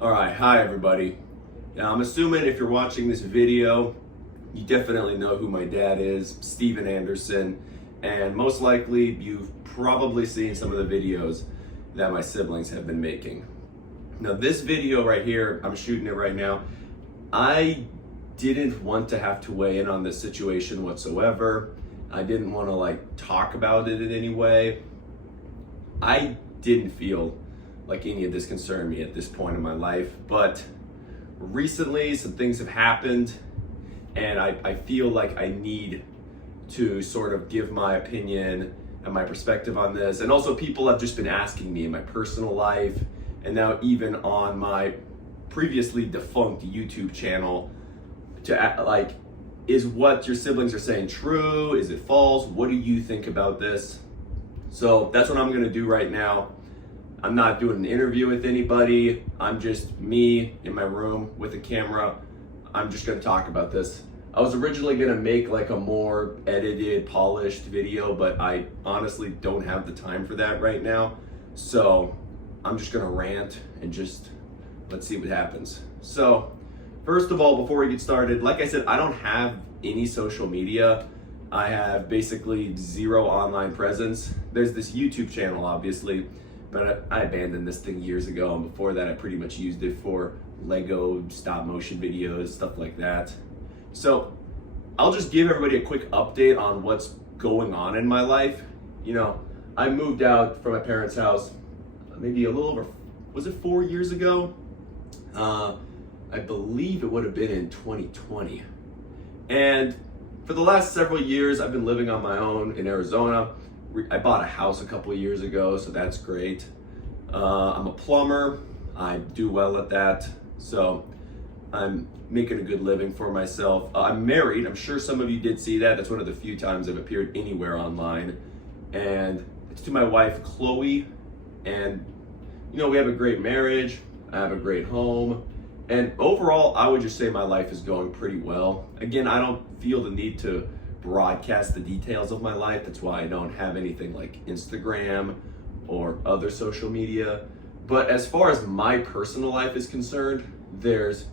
Alright, hi everybody. Now I'm assuming if you're watching this video, you definitely know who my dad is, Steven Anderson, and most likely you've probably seen some of the videos that my siblings have been making. Now this video right here, I'm shooting it right now, I didn't want to have to weigh in on this situation whatsoever. I didn't want to talk about it in any way. I didn't feel like any of this concerned me at this point in my life, but recently some things have happened and I feel like I need to sort of give my opinion and my perspective on this. And also people have just been asking me in my personal life and now even on my previously defunct YouTube channel to is what your siblings are saying true? Is it false? What do you think about this? So that's what I'm gonna do right now. I'm not doing an interview with anybody. I'm just me in my room with a camera. I'm just gonna talk about this. I was originally gonna make a more edited, polished video, but I honestly don't have the time for that right now. So I'm just gonna rant and just let's see what happens. So first of all, before we get started, like I said, I don't have any social media. I have basically zero online presence. There's this YouTube channel, obviously, but I abandoned this thing years ago, and before that I pretty much used it for Lego stop motion videos, stuff like that. So I'll just give everybody a quick update on what's going on in my life. You know, I moved out from my parents' house maybe a little over, was it 4 years ago? I believe it would have been in 2020. And for the last several years, I've been living on my own in Arizona. I bought a house a couple of years ago, so that's great. I'm a plumber. I do well at that. So I'm making a good living for myself. I'm married. I'm sure some of you did see that. That's one of the few times I've appeared anywhere online. And it's to my wife, Chloe. And, you know, we have a great marriage. I have a great home. And overall, I would just say my life is going pretty well. Again, I don't feel the need to broadcast the details of my life. That's why I don't have anything like Instagram or other social media. But as far as my personal life is concerned, there's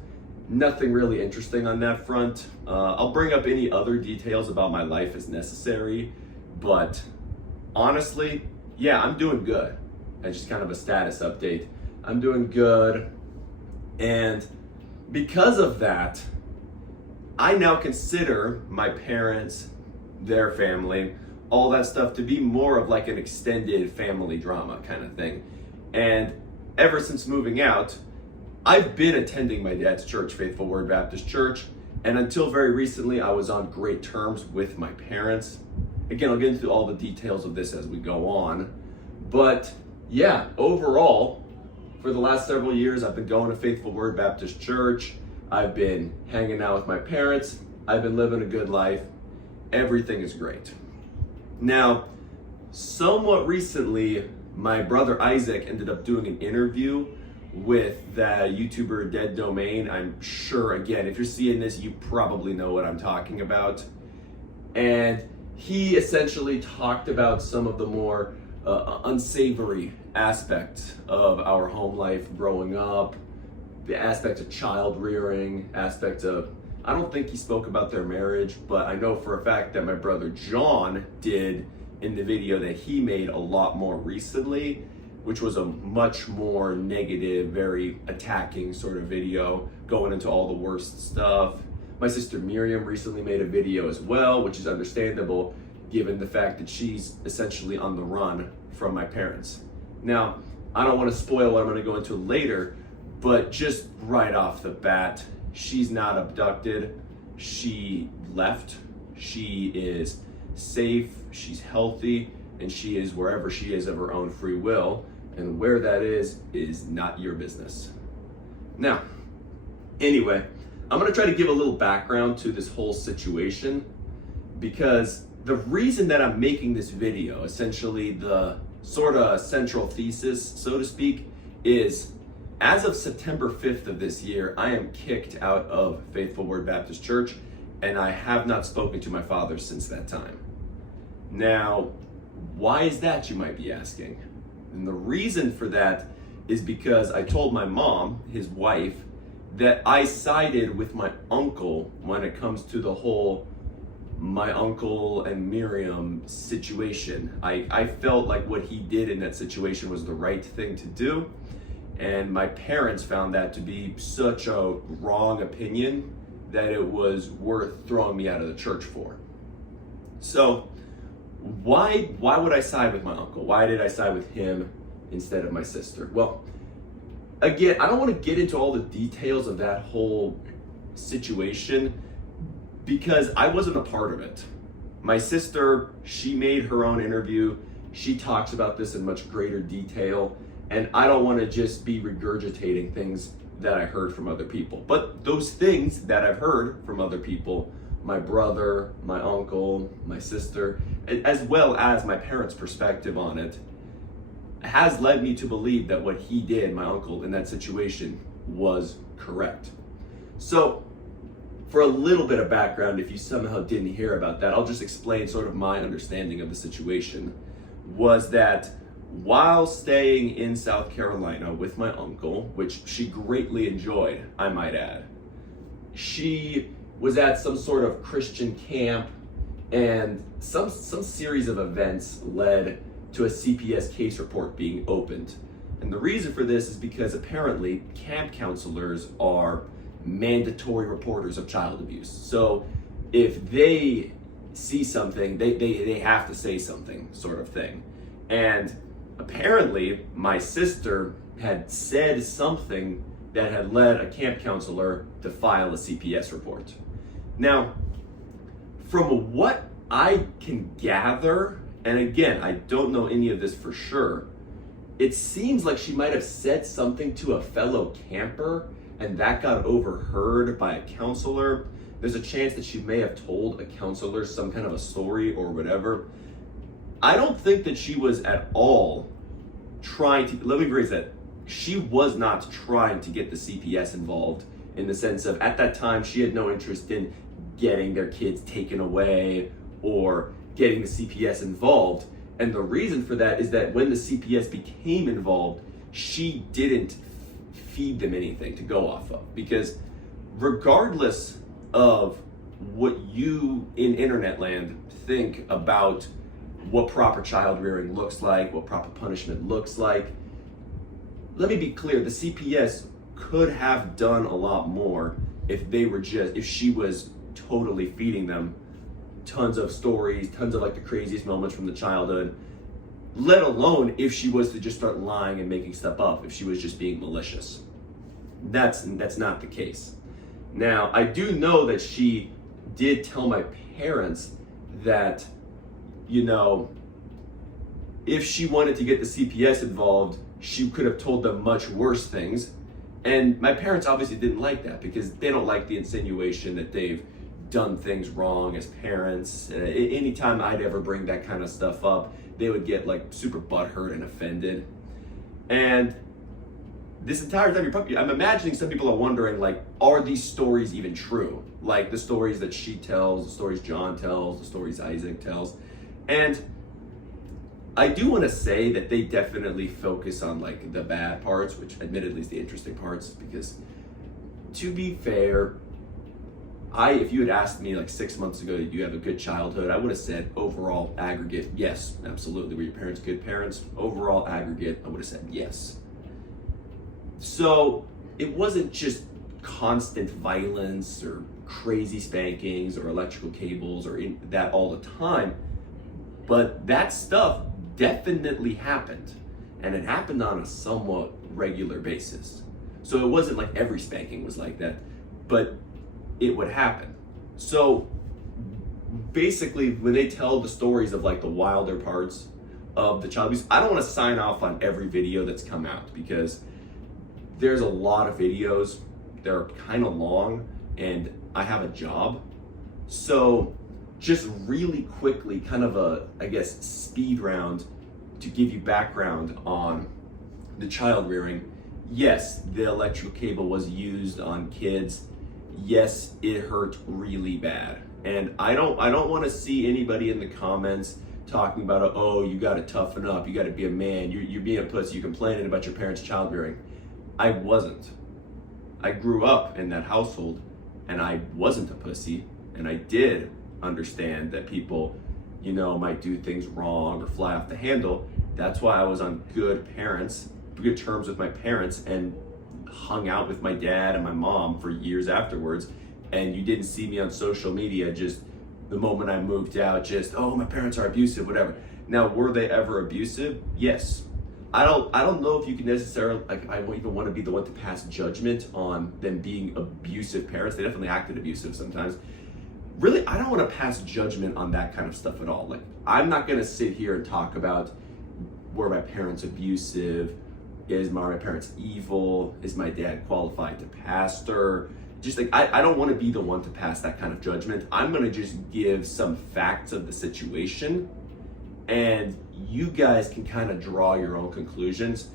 nothing really interesting on that front. I'll bring up any other details about my life as necessary, but honestly, yeah, I'm doing good. That's just kind of a status update. I'm doing good. And because of that, I now consider my parents, their family, all that stuff to be more of an extended family drama kind of thing. And ever since moving out, I've been attending my dad's church, Faithful Word Baptist Church, and until very recently, I was on great terms with my parents. Again, I'll get into all the details of this as we go on. But yeah, overall, for the last several years, I've been going to Faithful Word Baptist Church. I've been hanging out with my parents. I've been living a good life. Everything is great. Now, somewhat recently, my brother Isaac ended up doing an interview with the YouTuber Dead Domain. I'm sure, again, if you're seeing this, you probably know what I'm talking about. And he essentially talked about some of the more unsavory aspects of our home life growing up, the aspect of child rearing, aspect of, I don't think he spoke about their marriage, but I know for a fact that my brother John did in the video that he made a lot more recently, which was a much more negative, very attacking sort of video, going into all the worst stuff. My sister Miriam recently made a video as well, which is understandable given the fact that she's essentially on the run from my parents. Now, I don't want to spoil what I'm going to go into later, but just right off the bat, she's not abducted. She left. She is safe. She's healthy, and she is wherever she is of her own free will. And where that is not your business. Now, anyway, I'm going to try to give a little background to this whole situation, because the reason that I'm making this video, essentially the sort of central thesis, so to speak, is as of September 5th of this year, I am kicked out of Faithful Word Baptist Church, and I have not spoken to my father since that time. Now, Why is that, you might be asking? And the reason for that is because I told my mom, his wife, that I sided with my uncle when it comes to the whole my uncle and Miriam situation. I felt like what he did in that situation was the right thing to do, and my parents found that to be such a wrong opinion that it was worth throwing me out of the church for. So why would I side with my uncle? Why did I side with him instead of my sister? Well, again, I don't want to get into all the details of that whole situation because I wasn't a part of it. My sister, she made her own interview. She talks about this in much greater detail, and I don't want to just be regurgitating things that I heard from other people. But those things that I've heard from other people, my brother, my uncle, my sister, as well as my parents' perspective on it, has led me to believe that what he did, my uncle, in that situation was correct. So, for a little bit of background, if you somehow didn't hear about that, I'll just explain sort of my understanding of the situation. Was that while staying in South Carolina with my uncle, which she greatly enjoyed, I might add, she was at some sort of Christian camp, and some series of events led to a CPS case report being opened. And the reason for this is because apparently camp counselors are mandatory reporters of child abuse. So if they see something, they have to say something, sort of thing. And apparently my sister had said something that had led a camp counselor to file a CPS report. Now, from what I can gather, and again, I don't know any of this for sure, it seems like she might have said something to a fellow camper and that got overheard by a counselor. There's a chance that she may have told a counselor some kind of a story or whatever. I don't think that she was at all trying to, let me rephrase that, she was not trying to get the CPS involved in the sense of, at that time, she had no interest in getting their kids taken away or getting the CPS involved. And the reason for that is that when the CPS became involved, she didn't feed them anything to go off of. Because regardless of what you in internet land think about what proper child rearing looks like, what proper punishment looks like, let me be clear, the CPS could have done a lot more if she was totally feeding them tons of stories, tons of like the craziest moments from the childhood, let alone if she was to just start lying and making stuff up, if she was just being malicious. That's not the case. Now, I do know that she did tell my parents that, you know, if she wanted to get the CPS involved, she could have told them much worse things. And my parents obviously didn't like that because they don't like the insinuation that they've done things wrong as parents. Anytime I'd ever bring that kind of stuff up, they would get like super butthurt and offended. And this entire time, I'm imagining some people are wondering, like, are these stories even true? Like the stories that she tells, the stories John tells, the stories Isaac tells. And I do want to say that they definitely focus on like the bad parts, which admittedly is the interesting parts, because to be fair, if you had asked me like 6 months ago, did you have a good childhood? I would have said overall aggregate, yes, absolutely. Were your parents good parents? Overall aggregate, I would have said yes. So it wasn't just constant violence or crazy spankings or electrical cables or that all the time, but that stuff definitely happened, and it happened on a somewhat regular basis. So it wasn't like every spanking was like that, but it would happen. So basically, when they tell the stories of like the wilder parts of the child abuse, I don't want to sign off on every video that's come out because there's a lot of videos. They're kind of long and I have a job. So just really quickly, kind of a, I guess, speed round to give you background on the child rearing. Yes, the electrical cable was used on kids. Yes, it hurt really bad. And I don't want to see anybody in the comments talking about, oh, you got to toughen up, you got to be a man, you're being a pussy, you're complaining about your parents' childbearing. I wasn't. I grew up in that household and I wasn't a pussy, and I did understand that people, might do things wrong or fly off the handle. That's why I was on good terms with my parents, and hung out with my dad and my mom for years afterwards. And you didn't see me on social media just the moment I moved out, oh, my parents are abusive, whatever. Now, were they ever abusive? Yes. I don't know if you can necessarily, I won't even want to be the one to pass judgment on them being abusive parents. They definitely acted abusive sometimes. Really, I don't want to pass judgment on that kind of stuff at all. I'm not going to sit here and talk about, were my parents abusive? Is my parents evil? Is my dad qualified to pastor? I don't want to be the one to pass that kind of judgment. I'm going to just give some facts of the situation, and you guys can kind of draw your own conclusions.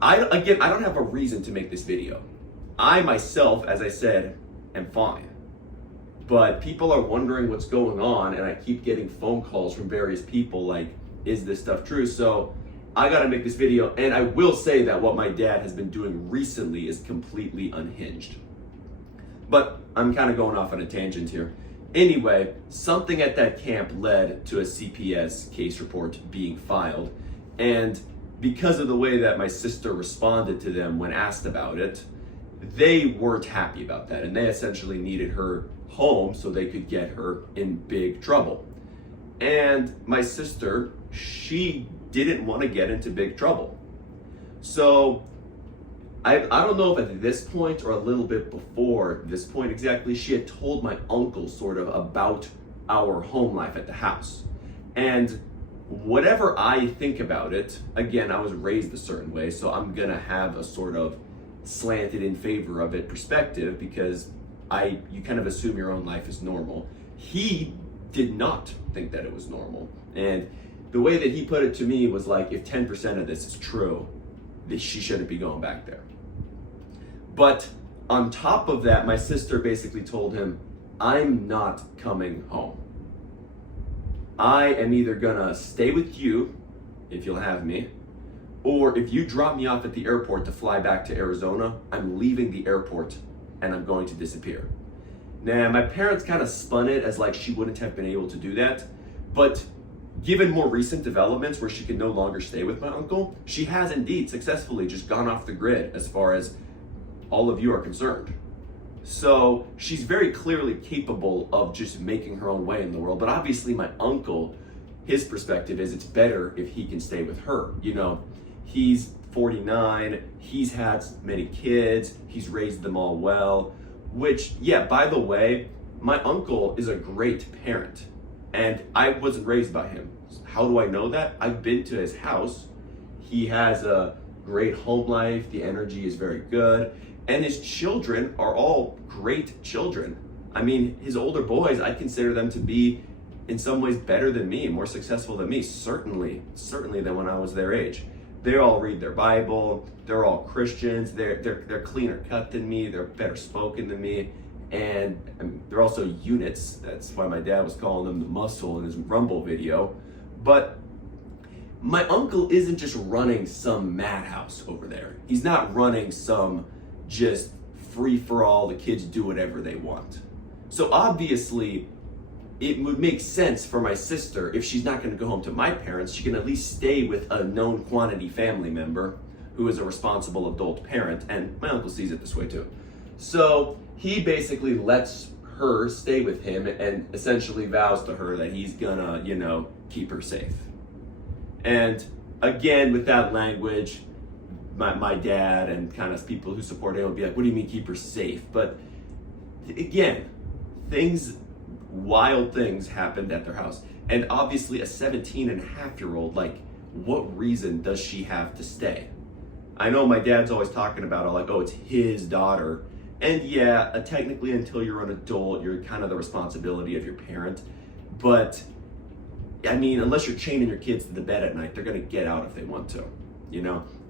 I don't have a reason to make this video. I myself, as I said, am fine. But people are wondering what's going on, and I keep getting phone calls from various people like, is this stuff true? So I gotta make this video, and I will say that what my dad has been doing recently is completely unhinged. But I'm kind of going off on a tangent here. Anyway, something at that camp led to a CPS case report being filed, and because of the way that my sister responded to them when asked about it, they weren't happy about that, and they essentially needed her home so they could get her in big trouble. And my sister, she didn't want to get into big trouble. So I don't know if at this point or a little bit before this point exactly, she had told my uncle sort of about our home life at the house. And whatever I think about it, again, I was raised a certain way, so I'm gonna have a sort of slanted in favor of it perspective, because you kind of assume your own life is normal. He did not think that it was normal. And the way that he put it to me was like, if 10% of this is true, she shouldn't be going back there. But on top of that, my sister basically told him, I'm not coming home. I am either gonna stay with you, if you'll have me, or if you drop me off at the airport to fly back to Arizona, I'm leaving the airport and I'm going to disappear. Now, my parents kind of spun it as like she wouldn't have been able to do that, but given more recent developments where she could no longer stay with my uncle, she has indeed successfully just gone off the grid as far as all of you are concerned. So she's very clearly capable of just making her own way in the world, but obviously my uncle, his perspective is it's better if he can stay with her. He's 49, he's had many kids, he's raised them all well, which, yeah, by the way, my uncle is a great parent, and I wasn't raised by him. How do I know that? I've been to his house. He has a great home life, the energy is very good, and his children are all great children. I mean, his older boys, I consider them to be in some ways better than me, more successful than me, certainly than when I was their age. They all read their Bible, they're all Christians, they're cleaner cut than me, they're better spoken than me, and they're also units. That's why my dad was calling them the muscle in his Rumble video. But my uncle isn't just running some madhouse over there. He's not running some just free-for-all, the kids do whatever they want. So obviously, it would make sense for my sister, if she's not going to go home to my parents, she can at least stay with a known quantity family member who is a responsible adult parent, and my uncle sees it this way too. So he basically lets her stay with him and essentially vows to her that he's gonna, keep her safe. And again, with that language, my dad and kind of people who support him would be like, what do you mean keep her safe? But again, wild things happened at their house. And obviously a 17-and-a-half-year-old, what reason does she have to stay? I know my dad's always talking about it's his daughter. And yeah, technically until you're an adult, you're kind of the responsibility of your parent. But I mean, unless you're chaining your kids to the bed at night, they're gonna get out if they want to,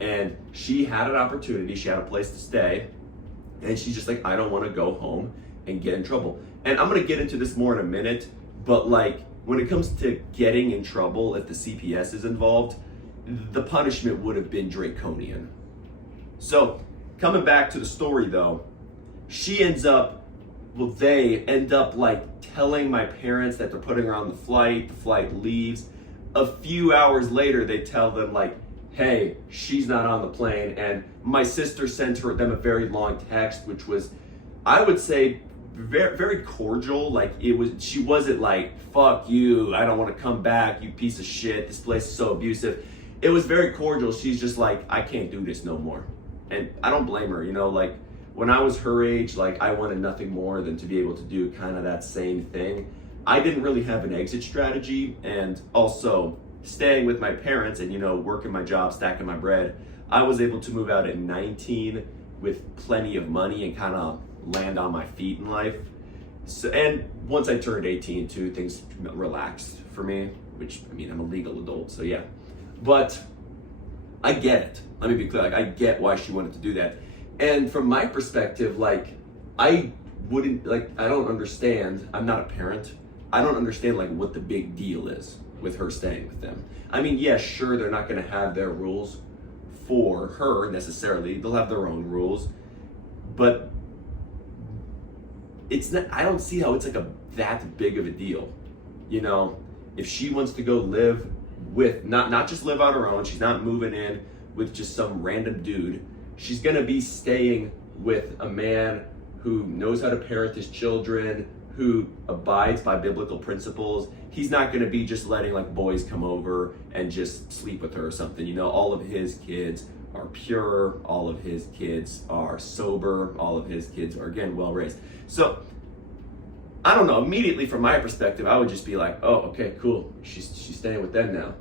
And she had an opportunity, she had a place to stay, and she's just like, I don't wanna go home and get in trouble. And I'm gonna get into this more in a minute, but when it comes to getting in trouble, if the CPS is involved, the punishment would have been draconian. So coming back to the story though, they end up like telling my parents that they're putting her on the flight leaves. A few hours later, they tell them like, hey, she's not on the plane. And my sister sent them a very long text, which was, I would say, very, very cordial. Like she wasn't like, fuck you, I don't want to come back, you piece of shit, this place is so abusive. It was very cordial. She's just like, I can't do this no more. And I don't blame her, like when I was her age, like I wanted nothing more than to be able to do kind of that same thing. I didn't really have an exit strategy, and also staying with my parents and, working my job, stacking my bread, I was able to move out at 19 with plenty of money and kind of land on my feet in life. So, and once I turned 18 too, things relaxed for me, which, I'm a legal adult, so yeah. But I get it. Let me be clear, like I get why she wanted to do that. And from my perspective, like I don't understand, I'm not a parent, I don't understand like what the big deal is with her staying with them. Yeah, sure, they're not gonna have their rules for her necessarily, they'll have their own rules, but it's not, I don't see how it's like that big of a deal. If she wants to go live with, not just live on her own, she's not moving in with just some random dude, she's gonna be staying with a man who knows how to parent his children, who abides by biblical principles. He's not gonna be just letting like boys come over and just sleep with her or something. All of his kids are pure, all of his kids are sober, all of his kids are, again, well raised. So, I don't know, immediately from my perspective, I would just be like, oh, okay, cool, she's staying with them now.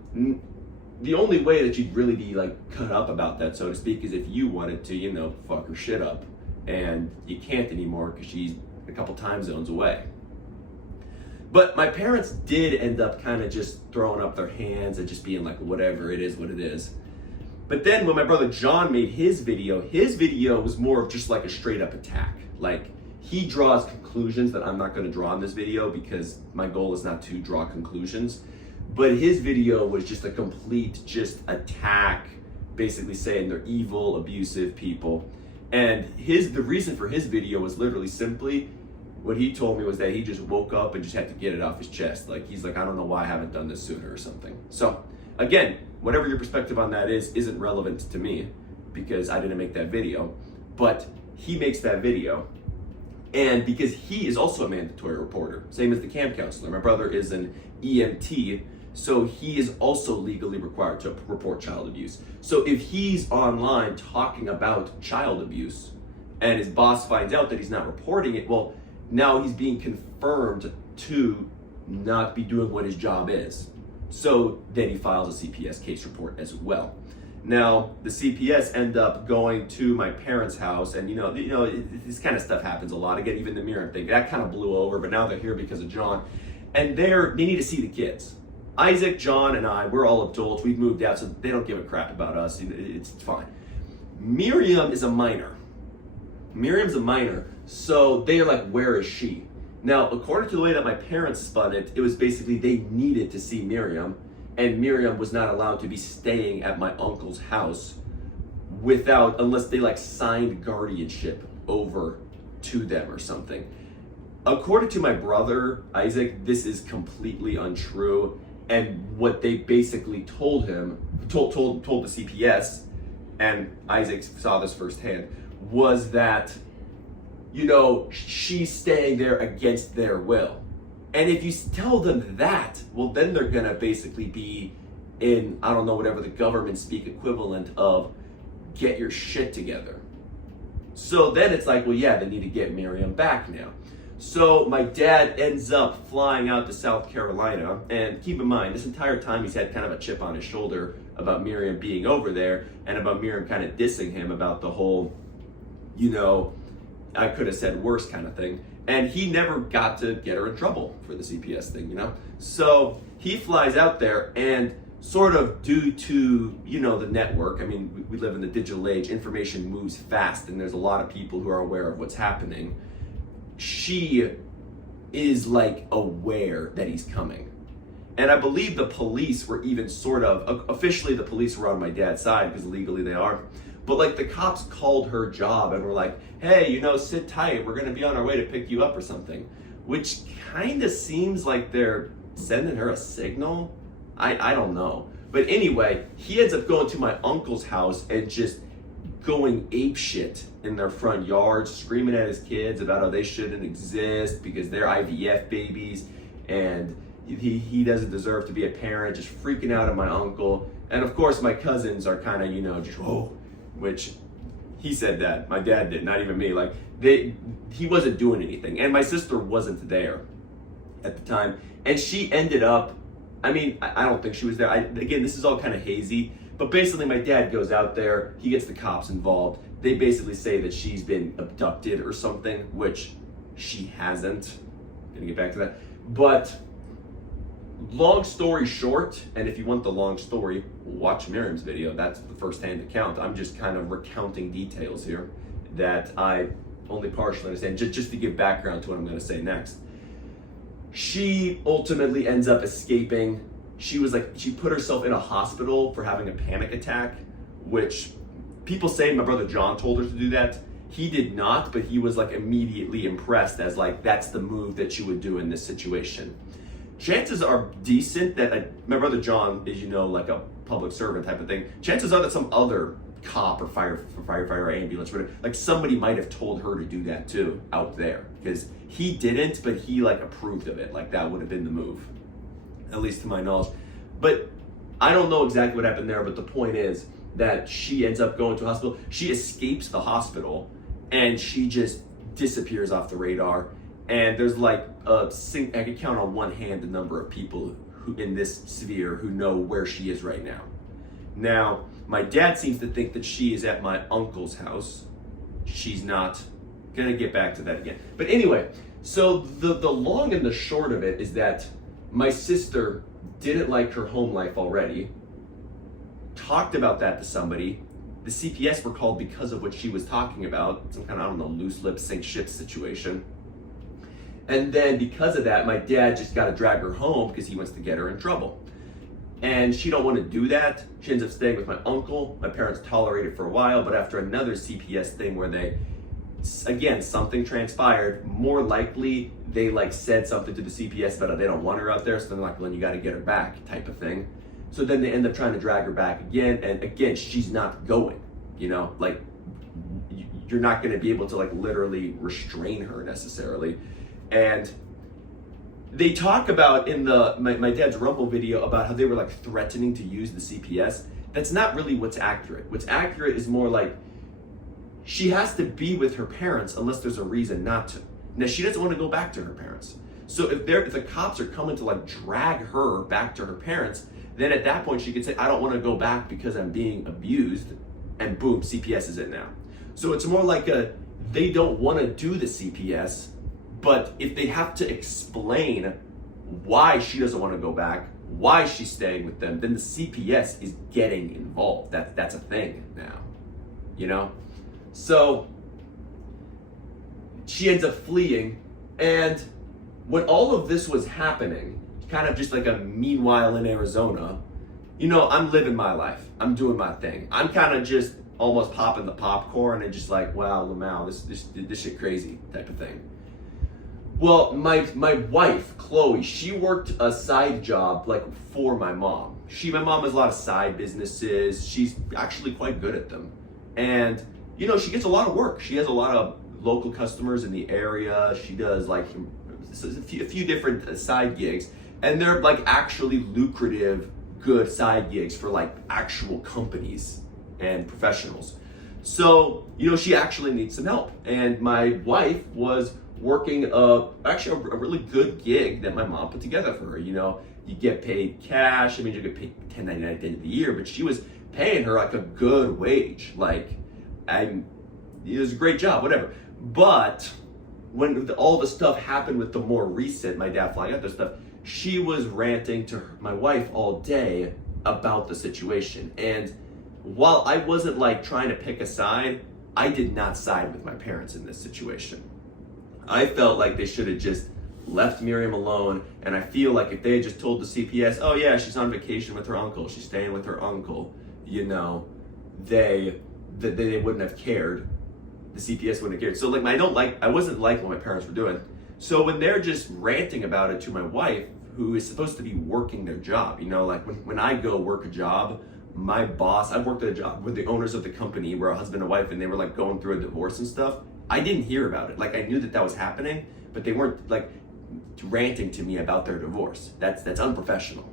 The only way that you'd really be like cut up about that, so to speak, is if you wanted to, fuck her shit up. And you can't anymore because she's a couple time zones away. But my parents did end up kind of just throwing up their hands and just being like, whatever, it is what it is. But then when my brother John made his video was more of just like a straight up attack. Like he draws conclusions that I'm not going to draw in this video because my goal is not to draw conclusions. But his video was just a complete attack, basically saying they're evil, abusive people. And the reason for his video was literally simply, what he told me was that he just woke up and just had to get it off his chest. Like he's like, I don't know why I haven't done this sooner or something. So again, whatever your perspective on that isn't relevant to me because I didn't make that video, but he makes that video. And because he is also a mandatory reporter, same as the camp counselor. My brother is an EMT, so he is also legally required to report child abuse. So if he's online talking about child abuse and his boss finds out that he's not reporting it, well, now he's being confirmed to not be doing what his job is. So then he files a CPS case report as well. Now, the CPS end up going to my parents' house, and this kind of stuff happens a lot. Again, even the Miriam thing, that kind of blew over, but now they're here because of John. And they need to see the kids. Isaac, John, and I, we're all adults. We've moved out, so they don't give a crap about us. It's fine. Miriam is a minor. Miriam's a minor, so they're like, where is she? Now, according to the way that my parents spun it, it was basically they needed to see Miriam, and Miriam was not allowed to be staying at my uncle's house unless they like signed guardianship over to them or something. According to my brother, Isaac, this is completely untrue. And what they basically told him, told the CPS, and Isaac saw this firsthand, was that, she's staying there against their will. And if you tell them that, well, then they're gonna basically be in, I don't know, whatever the government speak equivalent of get your shit together. So then it's like, well, yeah, they need to get Miriam back now. So my dad ends up flying out to South Carolina, and keep in mind, this entire time he's had kind of a chip on his shoulder about Miriam being over there and about Miriam kind of dissing him about the whole, I could have said worse kind of thing. And he never got to get her in trouble for the CPS thing, So he flies out there, and sort of due to, the network, we live in the digital age, information moves fast, and there's a lot of people who are aware of what's happening. She is like aware that he's coming. And I believe the police were even sort of, officially the police were on my dad's side because legally they are. But like the cops called her job and were like, hey, you know, sit tight. We're going to be on our way to pick you up or something. Which kind of seems like they're sending her a signal. I don't know. But anyway, he ends up going to my uncle's house and just going apeshit in their front yard, screaming at his kids about how they shouldn't exist because they're IVF babies and he doesn't deserve to be a parent, just freaking out at my uncle. And of course my cousins are kind of, you know, just whoa, which he said that, my dad did, not even me. Like he wasn't doing anything. And my sister wasn't there at the time. And she ended up, I mean, I don't think she was there. Again, this is all kind of hazy, but basically my dad goes out there, he gets the cops involved. They basically say that she's been abducted or something, which she hasn't. Gonna get back to that. But long story short, and if you want the long story, watch Miriam's video. That's the first-hand account. I'm just kind of recounting details here that I only partially understand, just to give background to what I'm going to say next. She ultimately ends up escaping. She put herself in a hospital for having a panic attack, which people say my brother John told her to do that. He did not, but he was like immediately impressed as like, that's the move that you would do in this situation. Chances are decent that my brother John is, you know, like a public servant type of thing. Chances are that some other cop or firefighter or ambulance, whatever, like somebody might have told her to do that too out there, because he didn't, but he like approved of it. Like that would have been the move, at least to my knowledge. But I don't know exactly what happened there, but the point is that she ends up going to a hospital. She escapes the hospital and she just disappears off the radar. And there's like I could count on one hand the number of people who in this sphere who know where she is right now. Now, my dad seems to think that she is at my uncle's house. She's not. Gonna get back to that again. But anyway, so the long and the short of it is that my sister didn't like her home life already, talked about that to somebody. The CPS were called because of what she was talking about, some kind of, I don't know, loose lip sink shit situation. And then because of that, my dad just got to drag her home because he wants to get her in trouble. And she don't want to do that. She ends up staying with my uncle. My parents tolerate it for a while, but after another CPS thing where they, again, something transpired, more likely they like said something to the CPS about how they don't want her out there, so they're like, well, then you got to get her back type of thing. So then they end up trying to drag her back again, and again, she's not going, you know, like you're not going to be able to like literally restrain her necessarily. And they talk about in my dad's Rumble video about how they were like threatening to use the CPS. That's not really what's accurate. What's accurate is more like she has to be with her parents unless there's a reason not to. Now she doesn't want to go back to her parents. So if the cops are coming to like drag her back to her parents, then at that point she could say, I don't want to go back because I'm being abused, and boom, CPS is it now. So it's more like they don't want to do the CPS, but if they have to explain why she doesn't want to go back, why she's staying with them, then the CPS is getting involved. That's a thing now, you know? So she ends up fleeing, and when all of this was happening, kind of just like a meanwhile in Arizona, you know, I'm living my life. I'm doing my thing. I'm kind of just almost popping the popcorn and just like, wow, Lamau, this shit crazy type of thing. Well, my wife, Chloe, she worked a side job like for my mom. My mom has a lot of side businesses. She's actually quite good at them. And, you know, she gets a lot of work. She has a lot of local customers in the area. She does like a few different side gigs. And they're like actually lucrative, good side gigs for like actual companies and professionals. So, you know, she actually needs some help. And my wife was working actually a really good gig that my mom put together for her. You know, you get paid cash. I mean, you get paid $10.99 at the end of the year, but she was paying her like a good wage. Like, it was a great job, whatever. But when all the stuff happened with the more recent, my dad flying out this stuff, she was ranting to my wife all day about the situation. And while I wasn't like trying to pick a side, I did not side with my parents in this situation. I felt like they should have just left Miriam alone, and I feel like if they had just told the CPS, oh yeah, she's on vacation with her uncle, she's staying with her uncle, you know, they wouldn't have cared. The CPS wouldn't have cared. So like I wasn't liking what my parents were doing. So when they're just ranting about it to my wife, who is supposed to be working their job, you know, like when I go work a job, my boss, I've worked at a job with the owners of the company, we're a husband and wife, and they were like going through a divorce and stuff. I didn't hear about it. Like I knew that was happening, but they weren't like ranting to me about their divorce. That's unprofessional.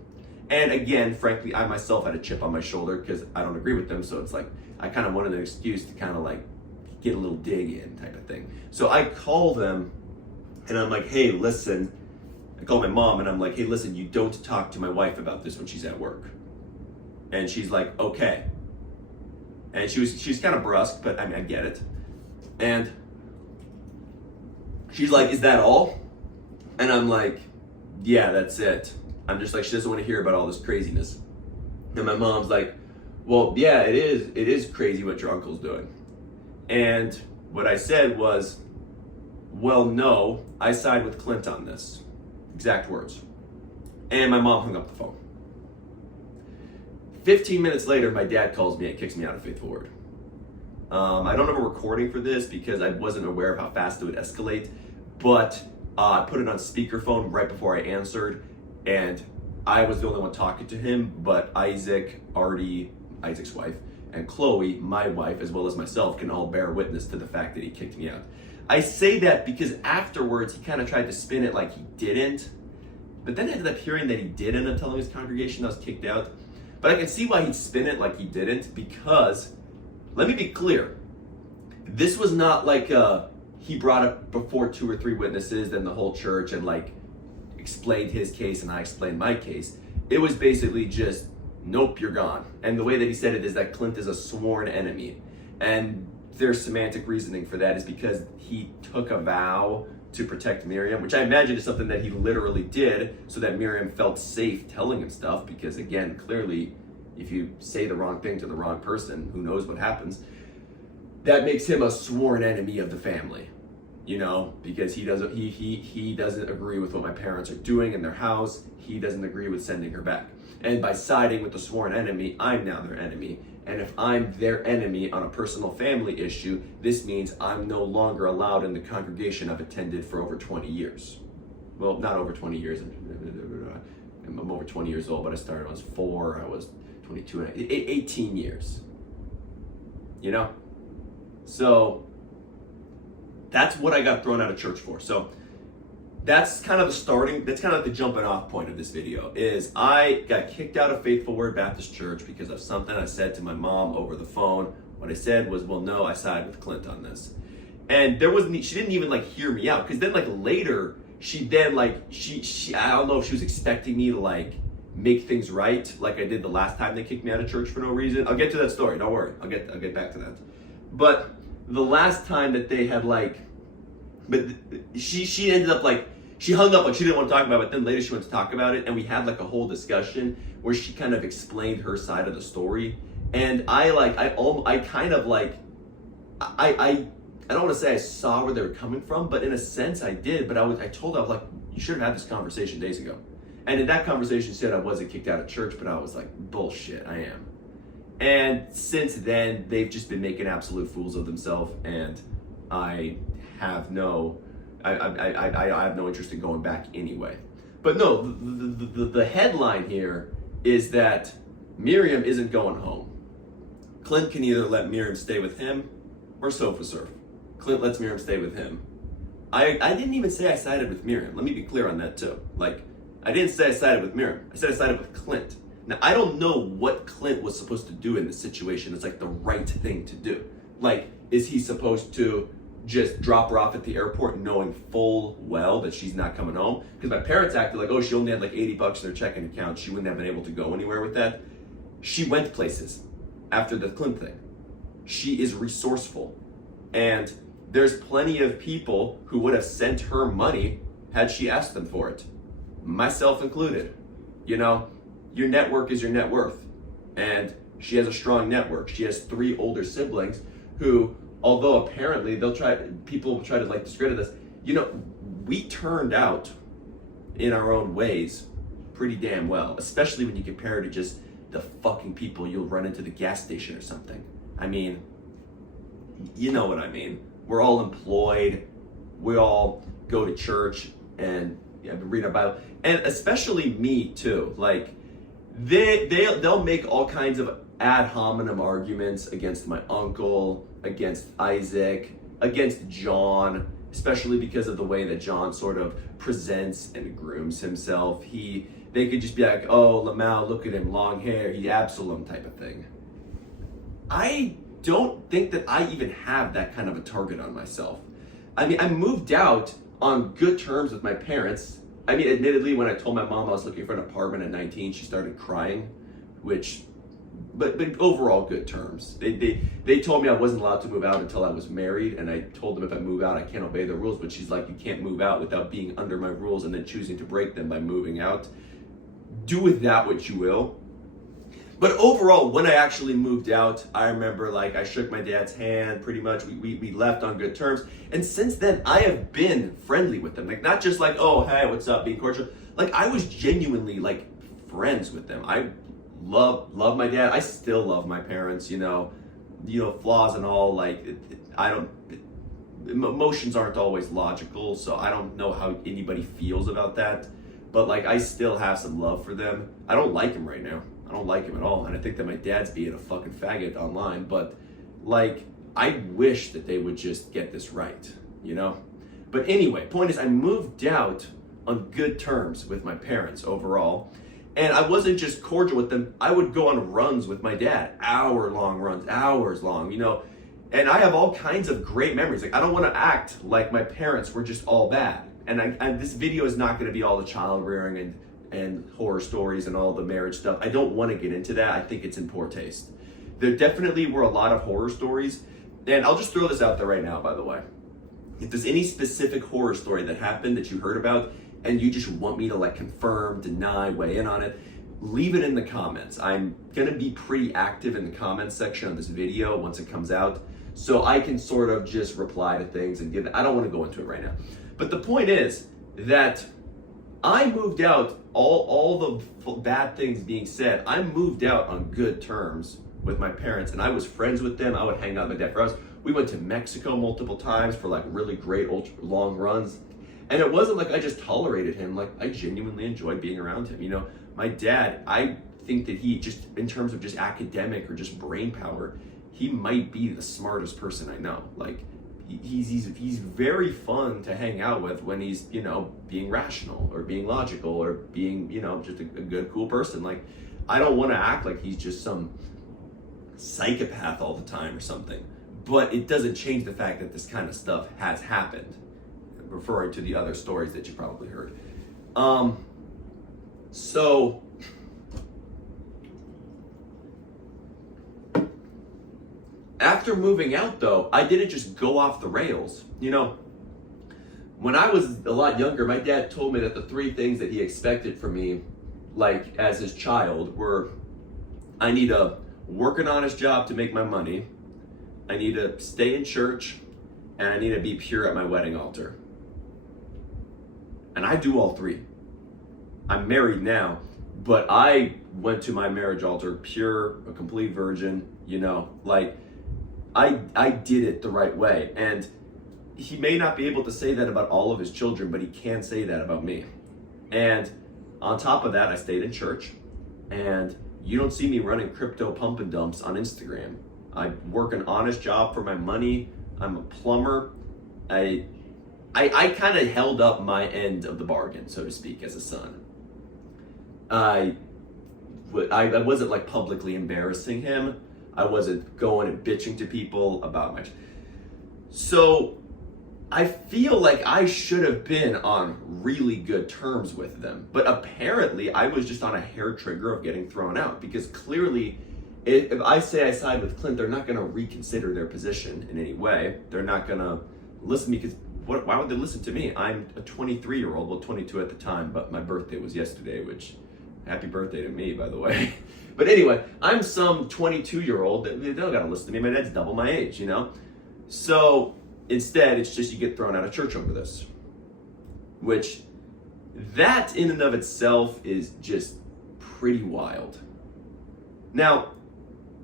And again, frankly, I myself had a chip on my shoulder because I don't agree with them. So it's like, I kind of wanted an excuse to kind of like get a little dig in type of thing. So I call them and I'm like, hey, listen, I call my mom and I'm like, hey, listen, you don't talk to my wife about this when she's at work. And she's like, okay. And she's kind of brusque, but I mean, I get it. And she's like, is that all? And I'm like, yeah, that's it. I'm just like, she doesn't want to hear about all this craziness. And my mom's like, well, yeah, it is crazy what your uncle's doing. And what I said was, well, no, I side with Clint on this. Exact words. And my mom hung up the phone. 15 minutes later, my dad calls me and kicks me out of Faith Forward. I don't have a recording for this because I wasn't aware of how fast it would escalate, but I put it on speakerphone right before I answered, and I was the only one talking to him, but Isaac, Artie, Isaac's wife, and Chloe, my wife, as well as myself, can all bear witness to the fact that he kicked me out. I say that because afterwards he kind of tried to spin it like he didn't, but then I ended up hearing that he did end up telling his congregation I was kicked out. But I can see why he'd spin it like he didn't, because, let me be clear, this was not like he brought up before 2 or 3 witnesses, then the whole church, and like explained his case and I explained my case. It was basically just, nope, you're gone. And the way that he said it is that Clint is a sworn enemy. And there's semantic reasoning for that is because he took a vow to protect Miriam, which I imagine is something that he literally did so that Miriam felt safe telling him stuff, because again, clearly, if you say the wrong thing to the wrong person, who knows what happens, that makes him a sworn enemy of the family, you know, because he doesn't agree with what my parents are doing in their house. He doesn't agree with sending her back. And by siding with the sworn enemy, I'm now their enemy. And if I'm their enemy on a personal family issue, this means I'm no longer allowed in the congregation I've attended for over 20 years. Well, not over 20 years. I'm over 20 years old, but I started when I was 4. I was 22, 18 years. You know? So that's what I got thrown out of church for. So that's kind of the jumping off point of this video, is I got kicked out of Faithful Word Baptist Church because of something I said to my mom over the phone. What I said was, well, no, I side with Clint on this. And she didn't even like hear me out, because then like later, she I don't know if she was expecting me to like make things right like I did the last time they kicked me out of church for no reason. I'll get to that story, don't worry. I'll get back to that. But the last time that they had but she ended up she hung up, she didn't want to talk about it, but then later she went to talk about it, and we had like a whole discussion where she kind of explained her side of the story. And I don't want to say I saw where they were coming from, but in a sense I did. But I told her, I was like, you should have had this conversation days ago. And in that conversation, she said I wasn't kicked out of church, but I was like, bullshit, I am. And since then, they've just been making absolute fools of themselves, and I have no interest in going back anyway. But no, the headline here is that Miriam isn't going home. Clint can either let Miriam stay with him or sofa surf. Clint lets Miriam stay with him. I didn't even say I sided with Miriam. Let me be clear on that too. I didn't say I sided with Miriam. I said I sided with Clint. Now, I don't know what Clint was supposed to do in this situation. It's the right thing to do. Is he supposed to just drop her off at the airport knowing full well that she's not coming home? Because my parents acted like, oh, she only had $80 in her checking account. She wouldn't have been able to go anywhere with that. She went places after the Clint thing. She is resourceful. And there's plenty of people who would have sent her money had she asked them for it. Myself included. You know, your network is your net worth. And she has a strong network. She has 3 older siblings who, although apparently people will try to discredit us. You know, we turned out in our own ways pretty damn well, especially when you compare it to just the fucking people you'll run into the gas station or something. I mean, you know what I mean. We're all employed. We all go to church and read our Bible. And especially me too. Like, they'll make all kinds of ad hominem arguments against my uncle, against Isaac, against John, especially because of the way that John sort of presents and grooms himself. They could just be like, oh, Lamau, look at him, long hair, he Absalom type of thing. I don't think that I even have that kind of a target on myself. I mean, I moved out on good terms with my parents. I mean, admittedly, when I told my mom I was looking for an apartment at 19, she started crying, but overall good terms. They told me I wasn't allowed to move out until I was married, and I told them if I move out, I can't obey the rules, but she's like, you can't move out without being under my rules and then choosing to break them by moving out. Do with that what you will. But overall, when I actually moved out, I remember like I shook my dad's hand pretty much. We left on good terms. And since then, I have been friendly with them. Like, not just like, oh, hey, what's up, being cordial. Like, I was genuinely like friends with them. I love my dad. I still love my parents, you know, flaws and all. Like, emotions aren't always logical. So I don't know how anybody feels about that. But like, I still have some love for them. I don't like him right now. I don't like him at all. And I think that my dad's being a fucking faggot online. But like, I wish that they would just get this right, you know? But anyway, point is, I moved out on good terms with my parents overall. And I wasn't just cordial with them. I would go on runs with my dad, hour-long runs, hours long, you know? And I have all kinds of great memories. Like, I don't want to act like my parents were just all bad. And this video is not going to be all the child rearing and horror stories and all the marriage stuff. I don't want to get into that. I think it's in poor taste. There definitely were a lot of horror stories. And I'll just throw this out there right now, by the way. If there's any specific horror story that happened that you heard about and you just want me to like confirm, deny, weigh in on it, leave it in the comments. I'm going to be pretty active in the comments section of this video once it comes out. So I can sort of just reply to things and I don't want to go into it right now. But the point is that I moved out, all the bad things being said, I moved out on good terms with my parents, and I was friends with them. I would hang out with my dad for hours. We went to Mexico multiple times for like really great long runs. And it wasn't like I just tolerated him. Like, I genuinely enjoyed being around him. You know, my dad, I think that he just, in terms of just academic or just brain power, he might be the smartest person I know. Like, he's very fun to hang out with when he's, you know, being rational or being logical or being, you know, just a good, cool person. Like, I don't want to act like he's just some psychopath all the time or something. But it doesn't change the fact that this kind of stuff has happened, referring to the other stories that you probably heard. So after moving out, though, I didn't just go off the rails. You know, when I was a lot younger, my dad told me that the 3 things that he expected from me, like as his child, were I need to work an honest job to make my money, I need to stay in church, and I need to be pure at my wedding altar. And I do all 3. I'm married now, but I went to my marriage altar pure, a complete virgin, you know, like, I did it the right way. And he may not be able to say that about all of his children, but he can say that about me. And on top of that, I stayed in church, and you don't see me running crypto pump and dumps on Instagram. I work an honest job for my money. I'm a plumber. I kind of held up my end of the bargain, so to speak, as a son. I wasn't like publicly embarrassing him. I wasn't going and bitching to people about my... So I feel like I should have been on really good terms with them. But apparently I was just on a hair trigger of getting thrown out, because clearly if I say I side with Clint, they're not going to reconsider their position in any way. They're not going to listen to me, because why would they listen to me? I'm a 23-year-old, well, 22 at the time, but my birthday was yesterday, which, happy birthday to me, by the way. But anyway, I'm some 22-year-old that they don't got to listen to me. My dad's double my age, you know? So instead, it's just you get thrown out of church over this, which That in and of itself is just pretty wild. Now,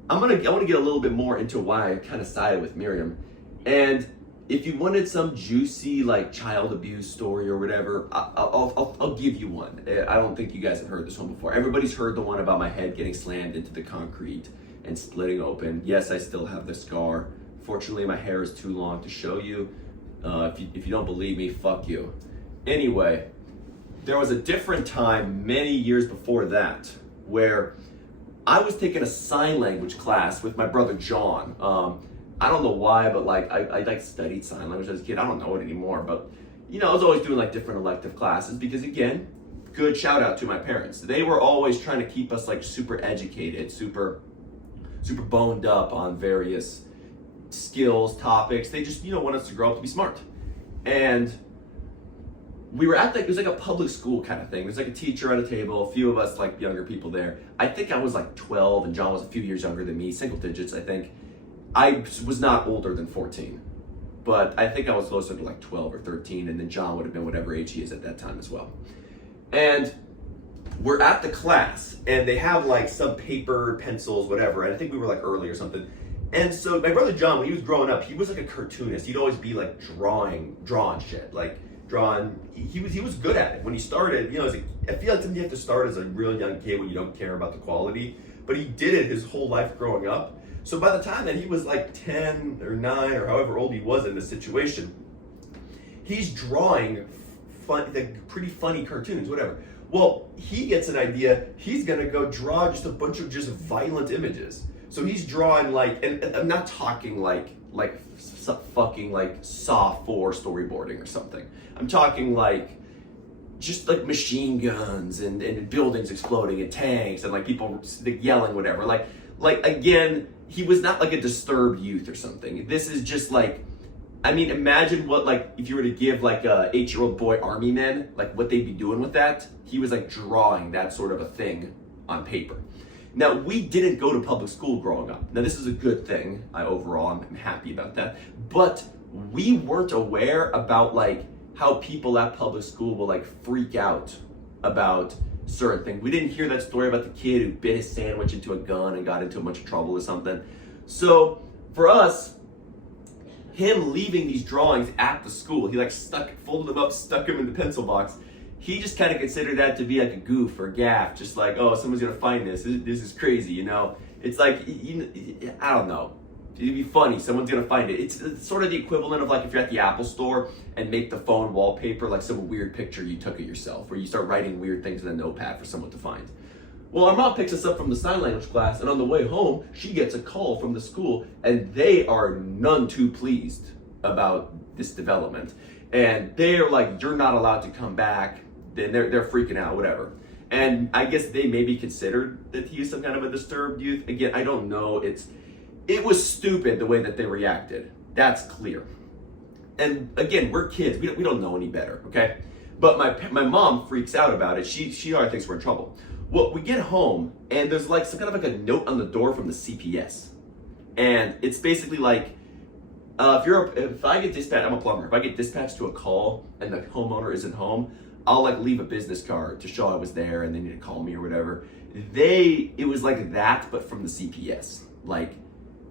I want to get a little bit more into why I kind of sided with Miriam. And if you wanted some juicy like child abuse story or whatever, I'll give you one. I don't think you guys have heard this one before. Everybody's heard the one about my head getting slammed into the concrete and splitting open. Yes, I still have the scar. Fortunately, my hair is too long to show you. If you don't believe me, fuck you. Anyway, there was a different time many years before that where I was taking a sign language class with my brother John. I don't know why, but like I like studied sign language as a kid. I don't know it anymore, but you know, I was always doing like different elective classes because again, good shout out to my parents. They were always trying to keep us like super educated, super boned up on various skills, topics. They just, want us to grow up to be smart. And we were at it was like a public school kind of thing. There's like a teacher at a table, a few of us like younger people there. I think I was like 12 and John was a few years younger than me, single digits, I think. I was not older than 14, but I think I was closer to like 12 or 13, and then John would have been whatever age he is at that time as well. And we're at the class, and they have like some paper, pencils, whatever, and I think we were like early or something. And so my brother John, when he was growing up, he was like a cartoonist. He'd always be like drawing shit, like drawing. He was good at it. When he started, I feel like you have to start as a real young kid when you don't care about the quality, but he did it his whole life growing up. So by the time that he was like 10 or 9 or however old he was in this situation, he's drawing pretty funny cartoons, whatever. Well, he gets an idea, he's gonna go draw just a bunch of just violent images. So he's drawing like, and I'm not talking like fucking like Saw 4 storyboarding or something. I'm talking like, just like machine guns and buildings exploding and tanks and like people yelling, whatever. Like again, he was not like a disturbed youth or something. This is just like, imagine what, like, if you were to give like a 8-year-old boy army men, like what they'd be doing with that. He was like drawing that sort of a thing on paper. Now, we didn't go to public school growing up. Now, this is a good thing. I'm happy about that. But we weren't aware about like how people at public school will like freak out about certain thing. We didn't hear that story about the kid who bit his sandwich into a gun and got into a bunch of trouble or something. So for us, him leaving these drawings at the school, he like folded them up, stuck them in the pencil box. He just kind of considered that to be like a goof or a gaff, just like, oh, someone's gonna find this. This is crazy, It's like, I don't know. It'd be funny, someone's gonna find it. It's sort of the equivalent of like if you're at the Apple store and make the phone wallpaper like some weird picture you took of yourself, where you start writing weird things in a notepad for someone to find. Well, our mom picks us up from the sign language class, and on the way home, she gets a call from the school, and they are none too pleased about this development. And they're like, you're not allowed to come back. Then they're freaking out, whatever. And I guess they maybe considered that he was some kind of a disturbed youth. Again, I don't know. It was stupid the way that they reacted. That's clear. And again, we're kids. We don't know any better, okay? But my mom freaks out about it. She already thinks we're in trouble. Well, we get home, and there's like some kind of like a note on the door from the CPS. And it's basically like, if I get dispatched, I'm a plumber. If I get dispatched to a call and the homeowner isn't home, I'll like leave a business card to show I was there and they need to call me or whatever. It was like that, but from the CPS.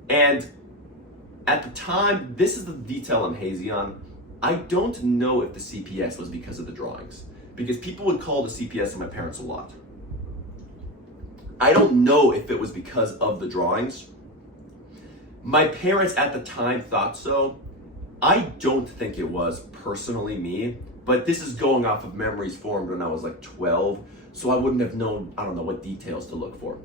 And at the time, this is the detail I'm hazy on. I don't know if the CPS was because of the drawings, because people would call the CPS and my parents a lot. I don't know if it was because of the drawings. My parents at the time thought so. I don't think it was personally me, but this is going off of memories formed when I was like 12, so I wouldn't have known, I don't know what details to look for.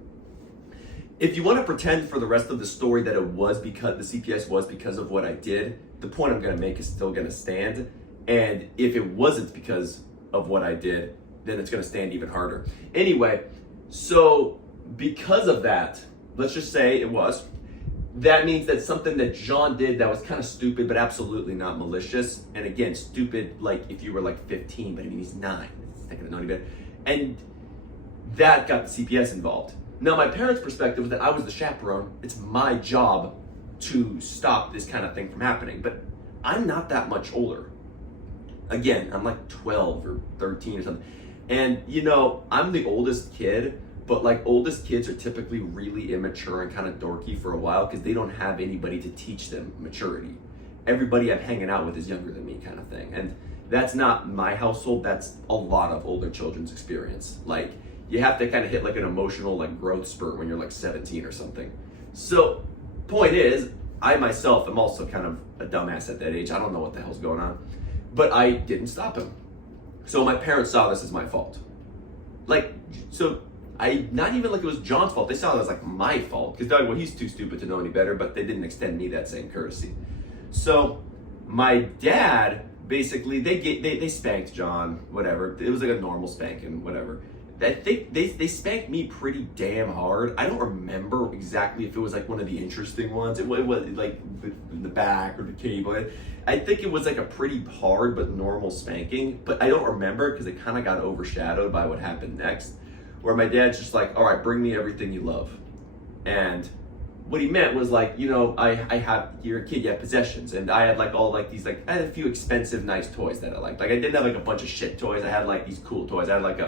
If you want to pretend for the rest of the story that it was because the CPS was because of what I did, the point I'm going to make is still going to stand. And if it wasn't because of what I did, then it's going to stand even harder. Anyway, so because of that, let's just say it was, that means that something that John did that was kind of stupid, but absolutely not malicious. And again, stupid, like if you were like 15, but he's 9. He's not gonna know any better. And that got the CPS involved. Now, my parents' perspective was that I was the chaperone. It's my job to stop this kind of thing from happening. But I'm not that much older. Again, I'm like 12 or 13 or something. And you know, I'm the oldest kid, but like oldest kids are typically really immature and kind of dorky for a while because they don't have anybody to teach them maturity. Everybody I'm hanging out with is younger than me, kind of thing. And that's not my household, that's a lot of older children's experience. Like, you have to kind of hit like an emotional like growth spurt when you're like 17 or something. So, point is, I myself am also kind of a dumbass at that age. I don't know what the hell's going on. But I didn't stop him. So my parents saw this as my fault. Like, so not even like it was John's fault. They saw it as like my fault. Because Doug, well, he's too stupid to know any better, but they didn't extend me that same courtesy. So my dad, basically, they spanked John, whatever. It was like a normal spanking, whatever. I think they spanked me pretty damn hard. I don't remember exactly if it was like one of the interesting ones. It was like in the back or the cable. I think it was like a pretty hard but normal spanking, but I don't remember because it kind of got overshadowed by what happened next, where my dad's just like, all right, bring me everything you love. And what he meant was like, you know, you're a kid, you have possessions. And I had like all like these, like, I had a few expensive, nice toys that I liked. Like I didn't have like a bunch of shit toys. I had like these cool toys. I had like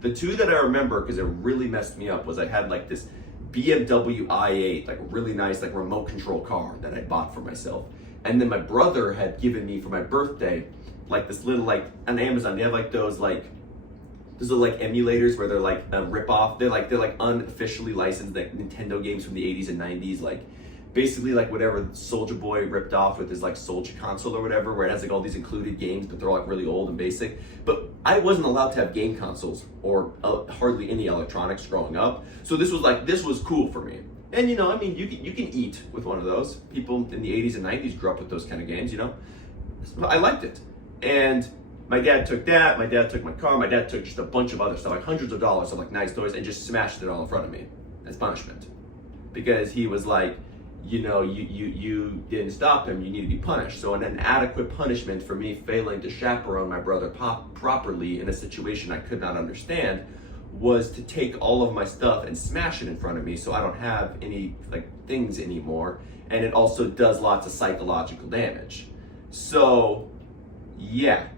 the two that I remember, because it really messed me up, was I had like this BMW i8, like really nice, like remote control car that I bought for myself. And then my brother had given me for my birthday, like this little, like on Amazon, they have like those are like emulators where they're like a rip-off. They're like unofficially licensed like Nintendo games from the 80s and 90s, like basically like whatever Soulja Boy ripped off with his like Soulja console or whatever, where it has like all these included games, but they're all like really old and basic. But I wasn't allowed to have game consoles or hardly any electronics growing up. So this was cool for me. And you know, I mean, you can eat with one of those. People in the 80s and 90s grew up with those kind of games, you know? I liked it. And my dad took that, my dad took my car, my dad took just a bunch of other stuff, like hundreds of dollars of like nice toys, and just smashed it all in front of me as punishment. Because he was like, you know, you didn't stop him, you need to be punished. So an inadequate punishment for me failing to chaperone my brother properly in a situation I could not understand was to take all of my stuff and smash it in front of me so I don't have any like things anymore. And it also does lots of psychological damage. So yeah,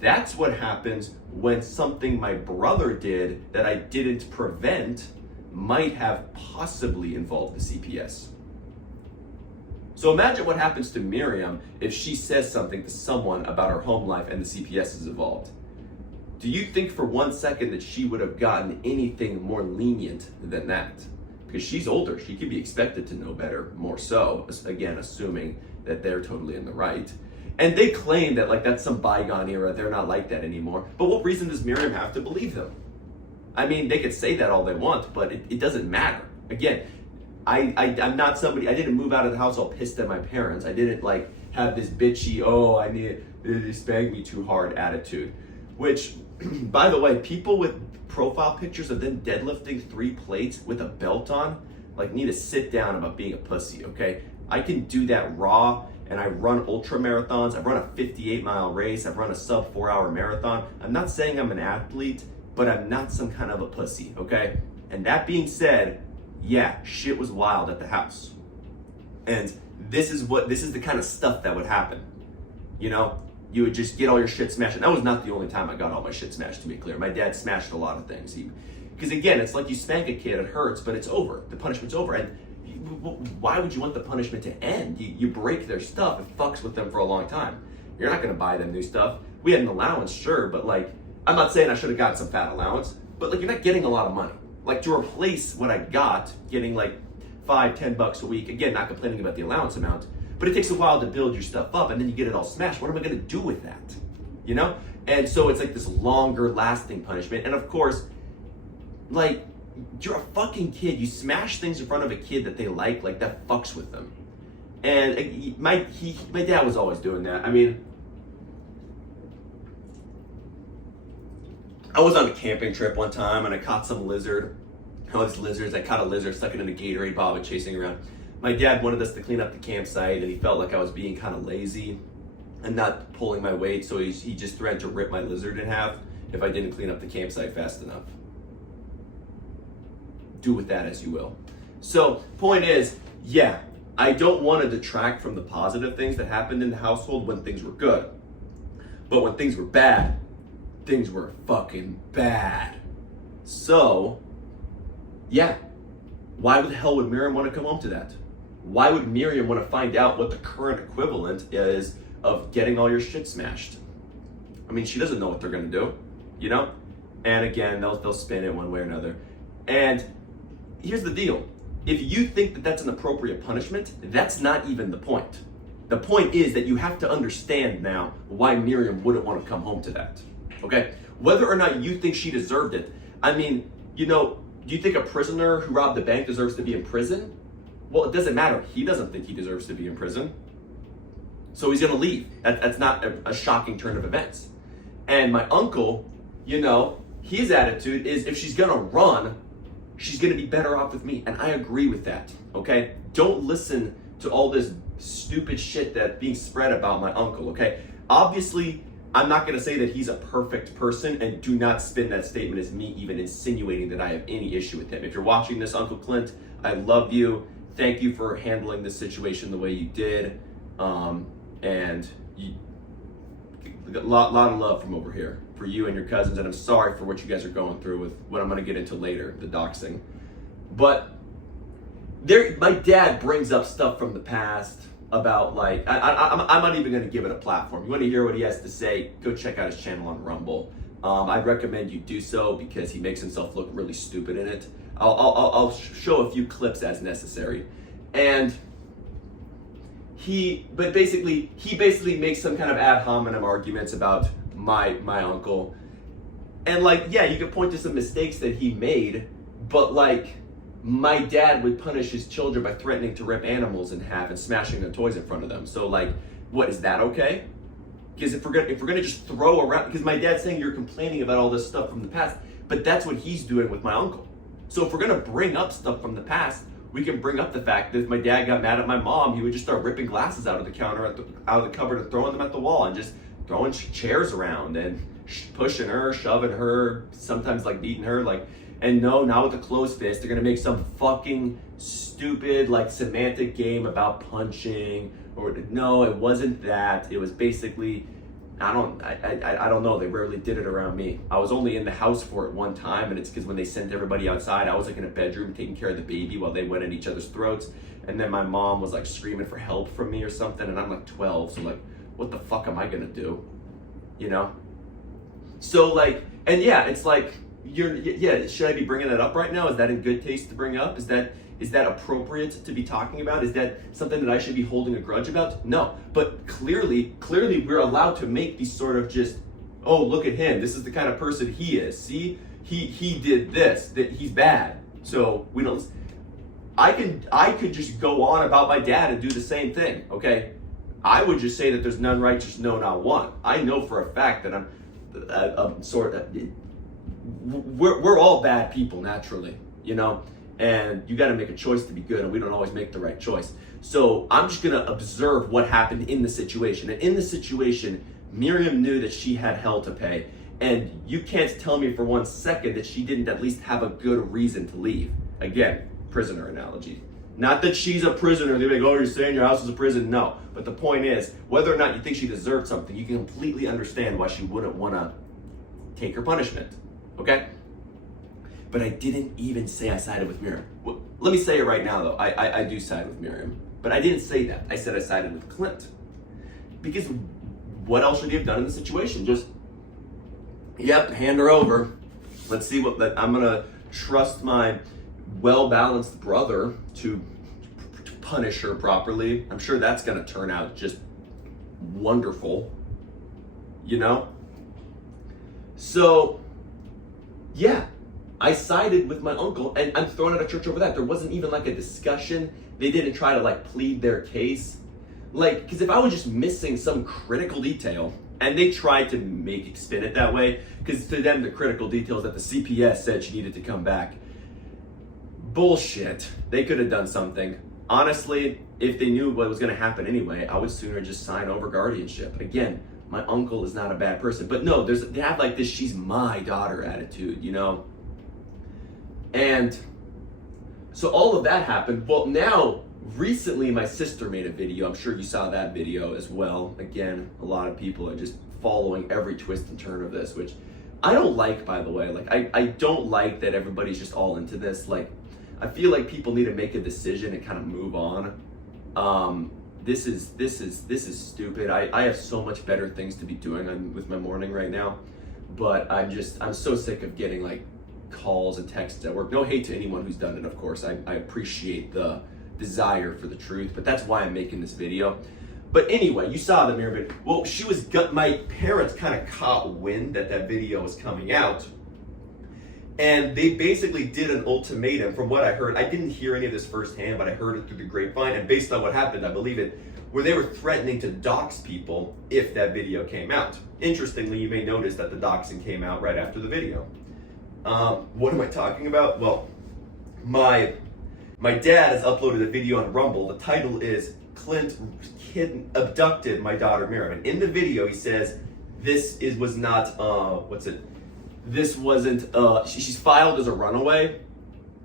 that's what happens when something my brother did that I didn't prevent might have possibly involved the CPS. So imagine what happens to Miriam if she says something to someone about her home life and the CPS is involved. Do you think for 1 second that she would have gotten anything more lenient than that? Because she's older, she could be expected to know better, more so, again, assuming that they're totally in the right. And they claim that like that's some bygone era, they're not like that anymore. But what reason does Miriam have to believe them? I mean, they could say that all they want, but it doesn't matter. Again, I'm not somebody, I didn't move out of the house all pissed at my parents. I didn't like have this bitchy, they spanked me too hard attitude. Which, by the way, people with profile pictures of them deadlifting 3 plates with a belt on, like need to sit down about being a pussy, okay? I can do that raw, and I run ultra marathons. I've run a 58-mile race. I've run a sub 4-hour marathon. I'm not saying I'm an athlete, but I'm not some kind of a pussy, okay? And that being said, yeah, shit was wild at the house. And this is the kind of stuff that would happen, you know? You would just get all your shit smashed. And that was not the only time I got all my shit smashed, to be clear. My dad smashed a lot of things. Because again, it's like you spank a kid, it hurts, but it's over. The punishment's over. And why would you want the punishment to end? You break their stuff, it fucks with them for a long time. You're not gonna buy them new stuff. We had an allowance, sure, but like, I'm not saying I should have gotten some fat allowance, but like, you're not getting a lot of money. Like, to replace what I got, getting like $5-10 a week, again, not complaining about the allowance amount, but it takes a while to build your stuff up and then you get it all smashed. What am I gonna do with that? You know? And so it's like this longer lasting punishment. And of course, like, you're a fucking kid. You smash things in front of a kid that they like that fucks with them. And my dad was always doing that. I mean, I was on a camping trip one time and I caught some lizard. All these lizards, I caught a lizard stuck it in a Gatorade bottle chasing around. My dad wanted us to clean up the campsite and he felt like I was being kind of lazy and not pulling my weight, so he just threatened to rip my lizard in half if I didn't clean up the campsite fast enough. Do with that as you will. So, point is, yeah, I don't want to detract from the positive things that happened in the household when things were good. But when things were bad, things were fucking bad. So, yeah. Why the hell would Miriam want to come home to that? Why would Miriam want to find out what the current equivalent is of getting all your shit smashed? I mean, she doesn't know what they're going to do, you know? And again, they'll spin it one way or another. And here's the deal. If you think that that's an appropriate punishment, that's not even the point. The point is that you have to understand now why Miriam wouldn't want to come home to that, okay? Whether or not you think she deserved it. I mean, you know, do you think a prisoner who robbed the bank deserves to be in prison? Well, it doesn't matter. He doesn't think he deserves to be in prison. So he's gonna leave. That's not a shocking turn of events. And my uncle, you know, his attitude is if she's gonna run, she's gonna be better off with me. And I agree with that, okay? Don't listen to all this stupid shit that's being spread about my uncle, okay? Obviously, I'm not gonna say that he's a perfect person, and do not spin that statement as me even insinuating that I have any issue with him. If you're watching this, Uncle Clint, I love you. Thank you for handling this situation the way you did. And a lot of love from over here for you and your cousins, and I'm sorry for what you guys are going through with what I'm gonna get into later, the doxing. But my dad brings up stuff from the past about like, I'm not even gonna give it a platform. You wanna hear what he has to say, go check out his channel on Rumble. I'd recommend you do so because he makes himself look really stupid in it. I'll show a few clips as necessary. And he basically makes some kind of ad hominem arguments about my uncle. And like, yeah, you could point to some mistakes that he made, but like, my dad would punish his children by threatening to rip animals in half and smashing their toys in front of them. So like, what, is that okay? Because if we're gonna just throw around, because my dad's saying you're complaining about all this stuff from the past, but that's what he's doing with my uncle. So if we're gonna bring up stuff from the past, we can bring up the fact that if my dad got mad at my mom, he would just start ripping glasses out of the counter, out of the cupboard, and throwing them at the wall, and just throwing chairs around and pushing her, shoving her, sometimes like beating her, like. And no, not with a closed fist. They're gonna make some fucking stupid like semantic game about punching, or no, it wasn't that. It was basically, I don't know. They rarely did it around me. I was only in the house for it one time, and it's because when they sent everybody outside, I was like in a bedroom taking care of the baby while they went at each other's throats. And then my mom was like screaming for help from me or something, and I'm like 12, so like, what the fuck am I gonna do? You know? So like, and yeah, it's like, should I be bringing that up right now? Is that in good taste to bring up? Is that appropriate to be talking about? Is that something that I should be holding a grudge about? No, but clearly we're allowed to make these sort of just, oh, look at him, this is the kind of person he is. See, he did this, that he's bad. So we don't. I could just go on about my dad and do the same thing. Okay, I would just say that there's none righteous, no, not one. I know for a fact that I'm sort of. We're all bad people naturally, you know, and you got to make a choice to be good, and we don't always make the right choice. So I'm just gonna observe what happened in the situation. And in the situation, Miriam knew that she had hell to pay, and you can't tell me for 1 second that she didn't at least have a good reason to leave. Again, prisoner analogy. Not that she's a prisoner. They're like, oh, you're saying your house is a prison. No, but the point is, whether or not you think she deserved something, you can completely understand why she wouldn't want to take her punishment. Okay? But I didn't even say I sided with Miriam. Well, let me say it right now, though. I do side with Miriam. But I didn't say that. I said I sided with Clint. Because what else should he have done in the situation? Just, yep, hand her over. Let's see what, I'm going to trust my well-balanced brother to punish her properly. I'm sure that's going to turn out just wonderful. You know? So, yeah, I sided with my uncle, and I'm throwing out of church over that. There wasn't even like a discussion. They didn't try to like plead their case. Like, because if I was just missing some critical detail, and they tried to spin it that way, because to them the critical detail is that the CPS said she needed to come back. Bullshit. They could have done something. Honestly, if they knew what was going to happen anyway, I would sooner just sign over guardianship. Again, my uncle is not a bad person. But no, they have like this she's my daughter attitude, you know? And so all of that happened. Well, now, recently my sister made a video. I'm sure you saw that video as well. Again, a lot of people are just following every twist and turn of this, which I don't like, by the way. Like, I don't like that everybody's just all into this. Like, I feel like people need to make a decision and kind of move on. This is stupid. I have so much better things to be doing with my morning right now, but I'm so sick of getting like calls and texts at work. No hate to anyone who's done it, of course. I appreciate the desire for the truth, but that's why I'm making this video. But anyway, you saw the Miriam video. Well, my parents kind of caught wind that video was coming out, and they basically did an ultimatum. From what I heard, I didn't hear any of this firsthand, but I heard it through the grapevine, and based on what happened, I believe it, where they were threatening to dox people if that video came out. Interestingly, you may notice that the doxing came out right after the video. What am I talking about? Well, my dad has uploaded a video on Rumble. The title is Clint abducted my daughter Miriam. And in the video, he says she's filed as a runaway,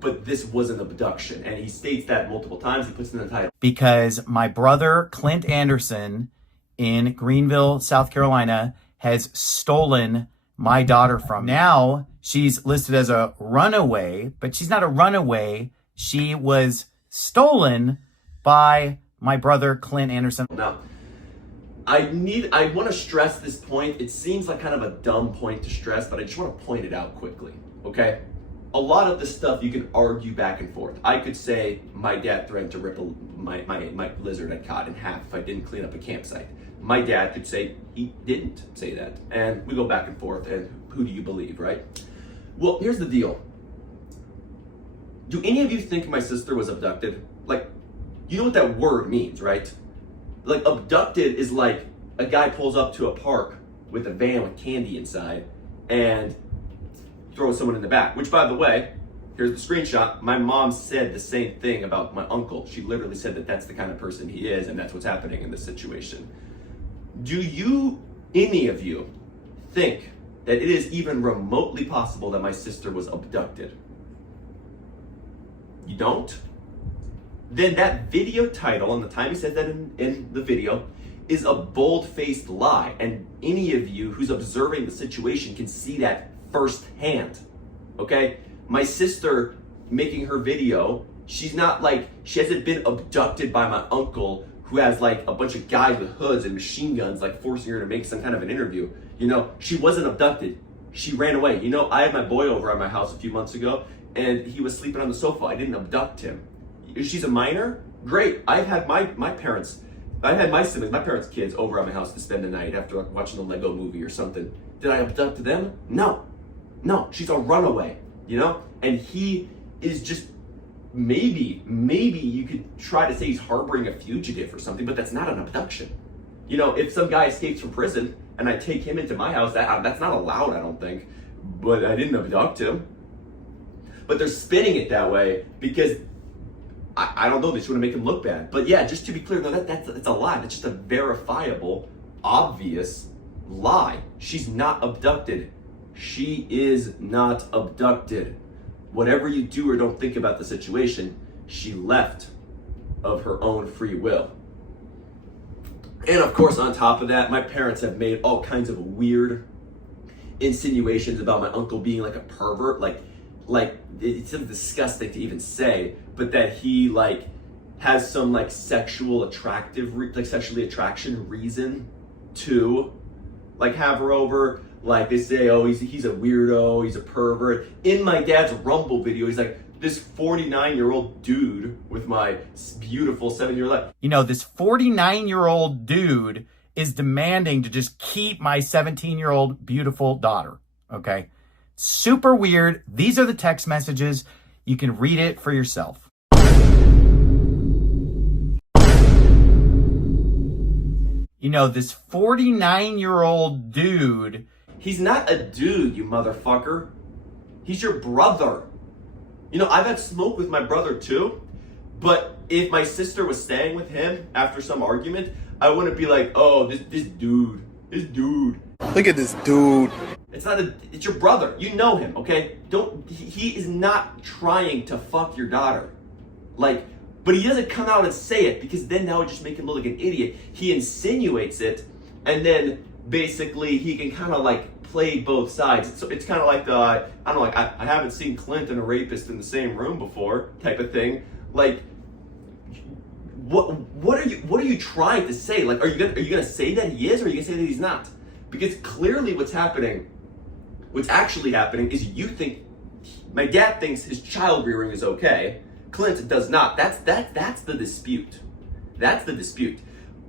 but this was an abduction. And he states that multiple times. He puts it in the title. Because my brother, Clint Anderson, in Greenville, South Carolina, has stolen my daughter from me. Now, she's listed as a runaway, but she's not a runaway. She was stolen by my brother, Clint Anderson. Now, I want to stress this point. It seems like kind of a dumb point to stress, but I just want to point it out quickly, okay? A lot of this stuff you can argue back and forth. I could say my dad threatened to rip my lizard I caught in half if I didn't clean up a campsite. My dad could say he didn't say that. And we go back and forth, and who do you believe, right? Well, here's the deal. Do any of you think my sister was abducted? Like, you know what that word means, right? Like, abducted is like a guy pulls up to a park with a van with candy inside and throws someone in the back. Which, by the way, here's the screenshot. My mom said the same thing about my uncle. She literally said that that's the kind of person he is, and that's what's happening in this situation. Do you, any of you, think that it is even remotely possible that my sister was abducted? You don't? Then that video title, and the time he says that in the video, is a bold-faced lie. And any of you who's observing the situation can see that firsthand, okay? My sister making her video, she hasn't been abducted by my uncle who has like a bunch of guys with hoods and machine guns like forcing her to make some kind of an interview. You know, she wasn't abducted. She ran away. You know, I had my boy over at my house a few months ago and he was sleeping on the sofa. I didn't abduct him. She's a minor? Great. I've had my parents' parents' kids over at my house to spend the night after watching a Lego movie or something. Did I abduct them? No, she's a runaway, you know? And he is just, maybe you could try to say he's harboring a fugitive or something, but that's not an abduction. You know, if some guy escapes from prison and I take him into my house, that's not allowed, I don't think. But I didn't abduct him. But they're spinning it that way because I don't know, they just want to make him look bad. But yeah, just to be clear, no, that's a lie. That's just a verifiable, obvious lie. She's not abducted. She is not abducted. Whatever you do or don't think about the situation, she left of her own free will. And of course, on top of that, my parents have made all kinds of weird insinuations about my uncle being like a pervert. Like it's disgusting to even say, but that he like has some like sexually attraction reason to like have her over. Like they say, oh, he's a weirdo, he's a pervert. In my dad's Rumble video, he's like, this 49-year-old dude with my beautiful 7-year-old life. You know, this 49-year-old dude is demanding to just keep my 17-year-old beautiful daughter, okay? Super weird. These are the text messages. You can read it for yourself. You know, this 49-year-old dude. He's not a dude, you motherfucker. He's your brother. You know, I've had smoke with my brother too, but if my sister was staying with him after some argument, I wouldn't be like, oh, this dude. Look at this dude. It's your brother. You know him, okay? He is not trying to fuck your daughter. Like, but he doesn't come out and say it because then that would just make him look like an idiot. He insinuates it, and then basically he can kind of like play both sides. So it's kind of like the, I don't know, like I haven't seen Clint and a rapist in the same room before type of thing. Like, what are you trying to say? Like, are you gonna say that he is, or are you gonna say that he's not? Because clearly what's actually happening is you think, my dad thinks his child rearing is okay. Clint does not. That's the dispute. That's the dispute.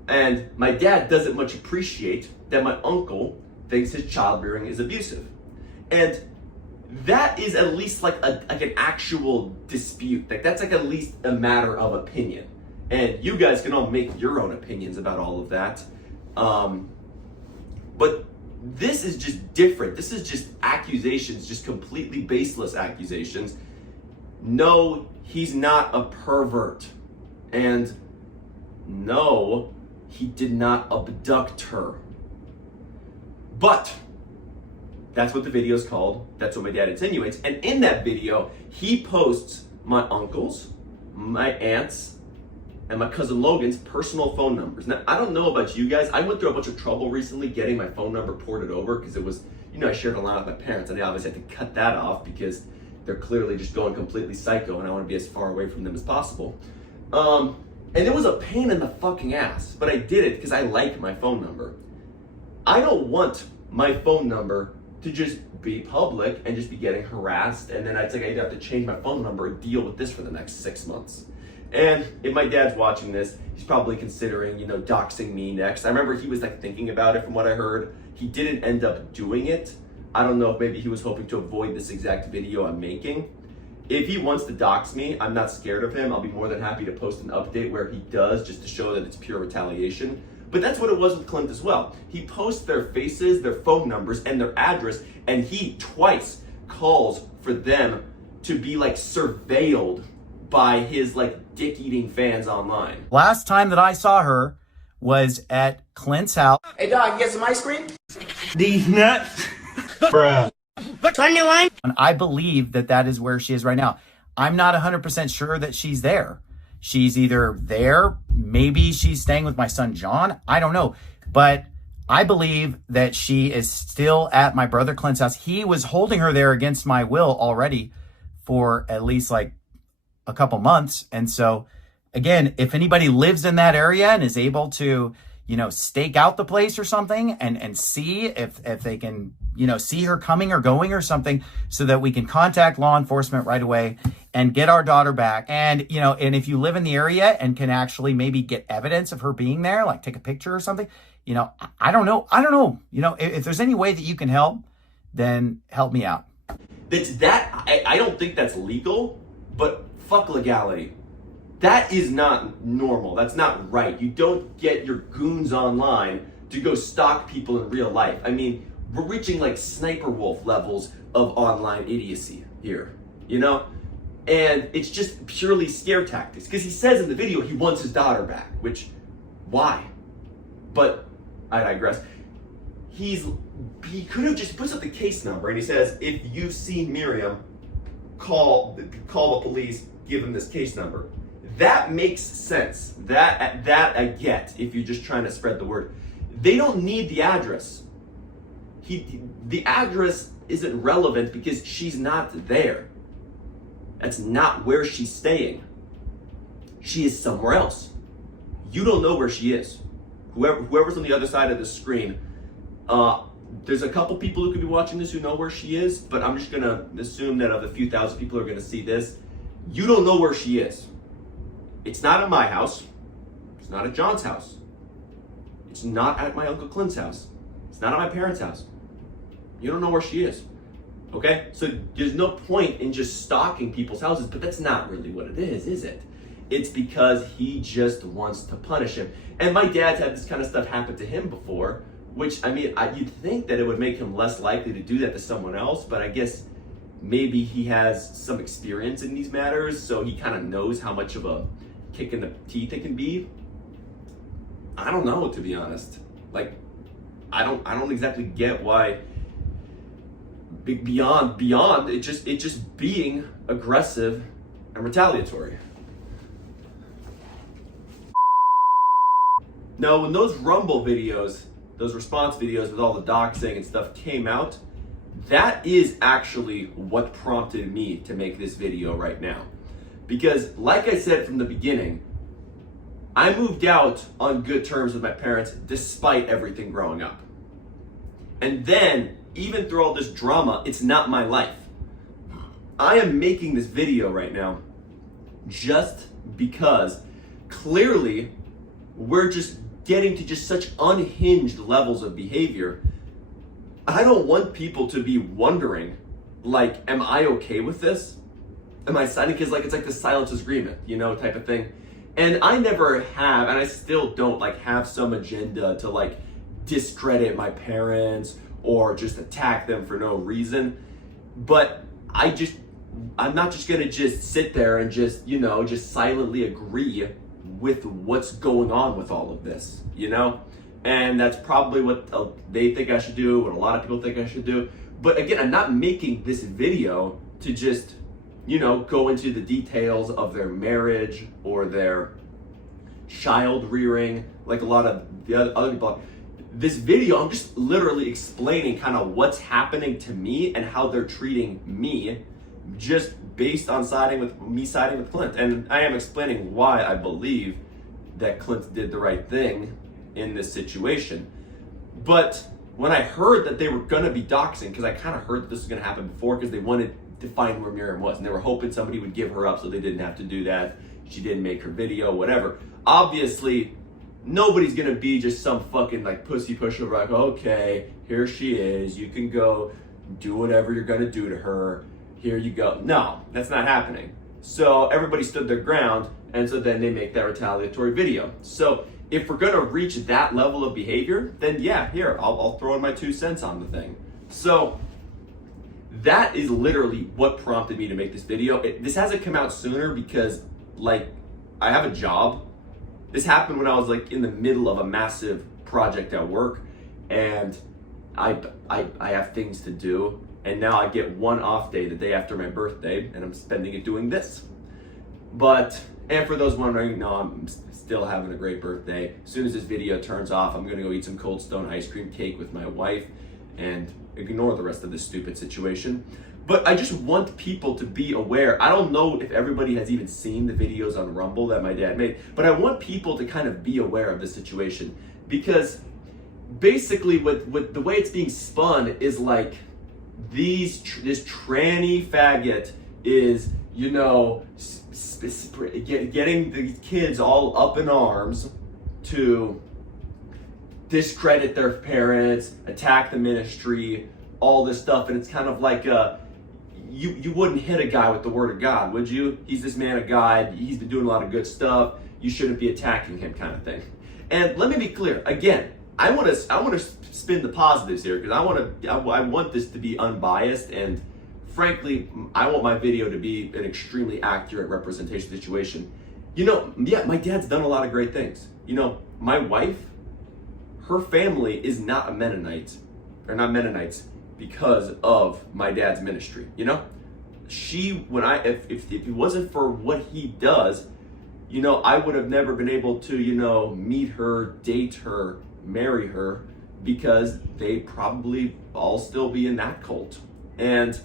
And my dad doesn't much appreciate that my uncle thinks his child rearing is abusive. And that is at least like an actual dispute. Like that's like at least a matter of opinion. And you guys can all make your own opinions about all of that. But this is just different. This is just accusations, just completely baseless accusations. No, he's not a pervert. And no, he did not abduct her. But that's what the video is called. That's what my dad insinuates. And in that video, he posts my uncle's, my aunt's, and my cousin Logan's personal phone numbers. Now, I don't know about you guys. I went through a bunch of trouble recently getting my phone number ported over because it was, I shared a lot with my parents, and I obviously had to cut that off because they're clearly just going completely psycho, and I want to be as far away from them as possible. And it was a pain in the fucking ass, but I did it because I like my phone number. I don't want my phone number to just be public and just be getting harassed, and then I'd have to change my phone number and deal with this for the next 6 months. And if my dad's watching this, he's probably considering, doxing me next. I remember he was thinking about it from what I heard. He didn't end up doing it. I don't know if maybe he was hoping to avoid this exact video I'm making. If he wants to dox me, I'm not scared of him. I'll be more than happy to post an update where he does, just to show that it's pure retaliation. But that's what it was with Clint as well. He posts their faces, their phone numbers, and their address, and he twice calls for them to be surveilled by his dick-eating fans online. Last time that I saw her was at Clint's house. Hey dog, get some ice cream? These nuts. Bruh. 21? And I believe that is where she is right now. I'm not 100% sure that she's there. She's either there, maybe she's staying with my son John, I don't know. But I believe that she is still at my brother Clint's house. He was holding her there against my will already for at least a couple months. And so again, if anybody lives in that area and is able to, stake out the place or something and see if they can, see her coming or going or something so that we can contact law enforcement right away and get our daughter back. And, and if you live in the area and can actually maybe get evidence of her being there, take a picture or something, I don't know. If there's any way that you can help, then help me out. I don't think that's legal, but fuck legality. That is not normal. That's not right. You don't get your goons online to go stalk people in real life. I mean, we're reaching sniper wolf levels of online idiocy here, And it's just purely scare tactics. Because he says in the video he wants his daughter back, which, why? But I digress. He could have just puts up the case number and he says, if you've seen Miriam, call the police, give them this case number. That makes sense. That I get if you're just trying to spread the word. They don't need the address. The address isn't relevant because she's not there. That's not where she's staying. She is somewhere else. You don't know where she is. Whoever's on the other side of the screen, there's a couple people who could be watching this who know where she is, but I'm just gonna assume that of the few thousand people who are gonna see this, you don't know where she is. It's not at my house. It's not at John's house. It's not at my Uncle Clint's house. It's not at my parents' house. You don't know where she is. Okay? So there's no point in just stalking people's houses, but that's not really what it is it? It's because he just wants to punish him. And my dad's had this kind of stuff happen to him before, which, you'd think that it would make him less likely to do that to someone else, but I guess maybe he has some experience in these matters, so he kind of knows how much of a kick in the teeth it can be. I don't know, to be honest. I don't exactly get why beyond it just being aggressive and retaliatory. Now, when those Rumble videos those response videos with all the doxing and stuff came out, that is actually what prompted me to make this video right now. Because like I said from the beginning, I moved out on good terms with my parents despite everything growing up. And then, even through all this drama, it's not my life. I am making this video right now just because clearly we're just getting to just such unhinged levels of behavior. I don't want people to be wondering, like, am I okay with this? Am I signing? Because it's like the silent disagreement, type of thing. And I never have, and I still don't have some agenda to discredit my parents or just attack them for no reason. But I'm not just gonna just sit there and just silently agree with what's going on with all of this, And that's probably what they think I should do, what a lot of people think I should do. But again, I'm not making this video to just, go into the details of their marriage or their child rearing, like a lot of the other people. This video, I'm just literally explaining kind of what's happening to me and how they're treating me, just based on siding with Clint. And I am explaining why I believe that Clint did the right thing in this situation. But when I heard that they were gonna be doxing, because I kind of heard that this was gonna happen before, because they wanted to find where Miriam was, and they were hoping somebody would give her up so they didn't have to do that. She didn't make her video, whatever. Obviously, nobody's gonna be just some fucking pussy pushover, okay, here she is, you can go do whatever you're gonna do to her, here you go. No, that's not happening. So everybody stood their ground, and so then they make that retaliatory video. So if we're gonna reach that level of behavior, then yeah, here, I'll throw in my 2 cents on the thing. So that is literally what prompted me to make this video. This hasn't come out sooner because I have a job. This happened when I was in the middle of a massive project at work, and I have things to do. And now I get one off day, the day after my birthday, and I'm spending it doing this. And for those wondering, no, I'm still having a great birthday. As soon as this video turns off, I'm gonna go eat some Cold Stone ice cream cake with my wife and ignore the rest of this stupid situation. But I just want people to be aware. I don't know if everybody has even seen the videos on Rumble that my dad made, but I want people to kind of be aware of the situation, because basically with the way it's being spun is this tranny faggot is, getting these kids all up in arms to discredit their parents, attack the ministry, all this stuff. And it's kind of you wouldn't hit a guy with the word of God, would you? He's this man of God, he's been doing a lot of good stuff, you shouldn't be attacking him, kind of thing. And let me be clear, again, I want to spin the positives here, because I want this to be unbiased, and frankly, I want my video to be an extremely accurate representation of the situation. Yeah, my dad's done a lot of great things. My wife, her family is not a Mennonite, or not Mennonites, because of my dad's ministry. If it wasn't for what he does, I would have never been able to, meet her, date her, marry her, because they'd probably all still be in that cult. And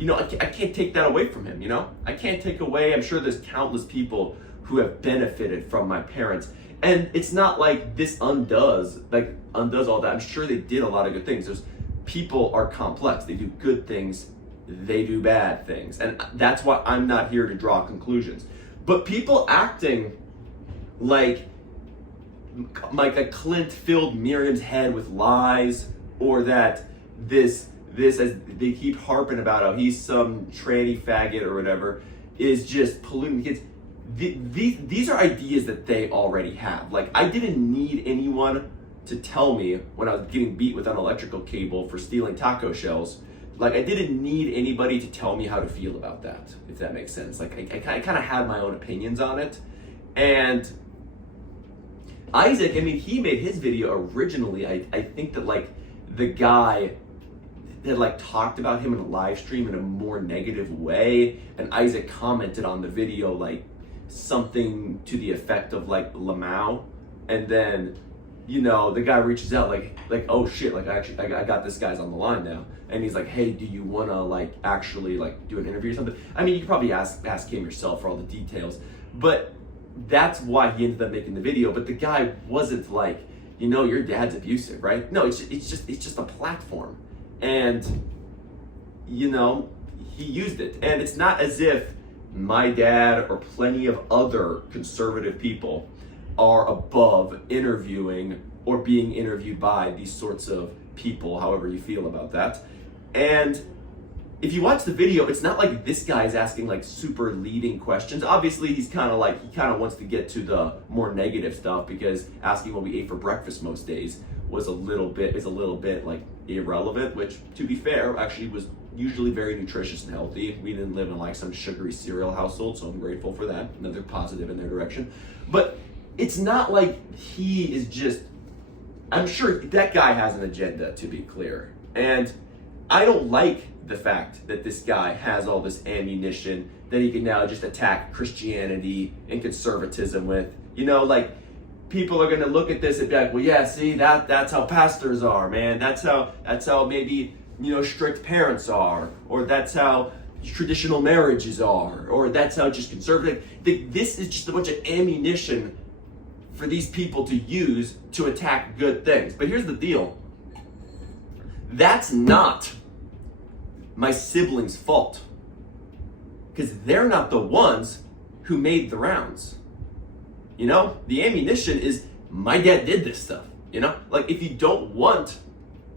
I can't take that away from him. I can't take away, I'm sure there's countless people who have benefited from my parents, and it's not like this undoes all that. I'm sure they did a lot of good things. People are complex, they do good things, they do bad things, and that's why I'm not here to draw conclusions. But people acting like a Clint filled Miriam's head with lies, or that this as they keep harping about how he's some tranny faggot or whatever, is just polluting the kids. These are ideas that they already have. I didn't need anyone to tell me when I was getting beat with an electrical cable for stealing taco shells. I didn't need anybody to tell me how to feel about that, if that makes sense. I kind of had my own opinions on it. And Isaac, he made his video originally, I think that the guy that talked about him in a live stream in a more negative way, and Isaac commented on the video something to the effect of Lamau, and then the guy reaches out like, oh shit, like I got this guy's on the line now. And he's like, hey, do you want to like actually like do an interview or something? I mean, you could probably ask him yourself for all the details, but that's why he ended up making the video. But the guy wasn't like, your dad's abusive, right? No, it's just a platform. And, he used it. And it's not as if my dad or plenty of other conservative people are above interviewing or being interviewed by these sorts of people, however you feel about that. And if you watch the video, it's not like this guy's asking like super leading questions. Obviously, he kind of wants to get to the more negative stuff, because asking what we ate for breakfast most days is a little bit like irrelevant, which, to be fair, actually was usually very nutritious and healthy. We didn't live in like some sugary cereal household, so I'm grateful for that. Another positive in their direction. But it's not like he is just, I'm sure that guy has an agenda, to be clear. And I don't like the fact that this guy has all this ammunition that he can now just attack Christianity and conservatism with. Like, people are gonna look at this and be like, well, yeah, see, that's how pastors are, man. That's how maybe, strict parents are, or that's how traditional marriages are, or that's how just conservative. This is just a bunch of ammunition for these people to use to attack good things. But here's the deal. That's not my siblings' fault, because they're not the ones who made the rounds. The ammunition is my dad did this stuff. Like, if you don't want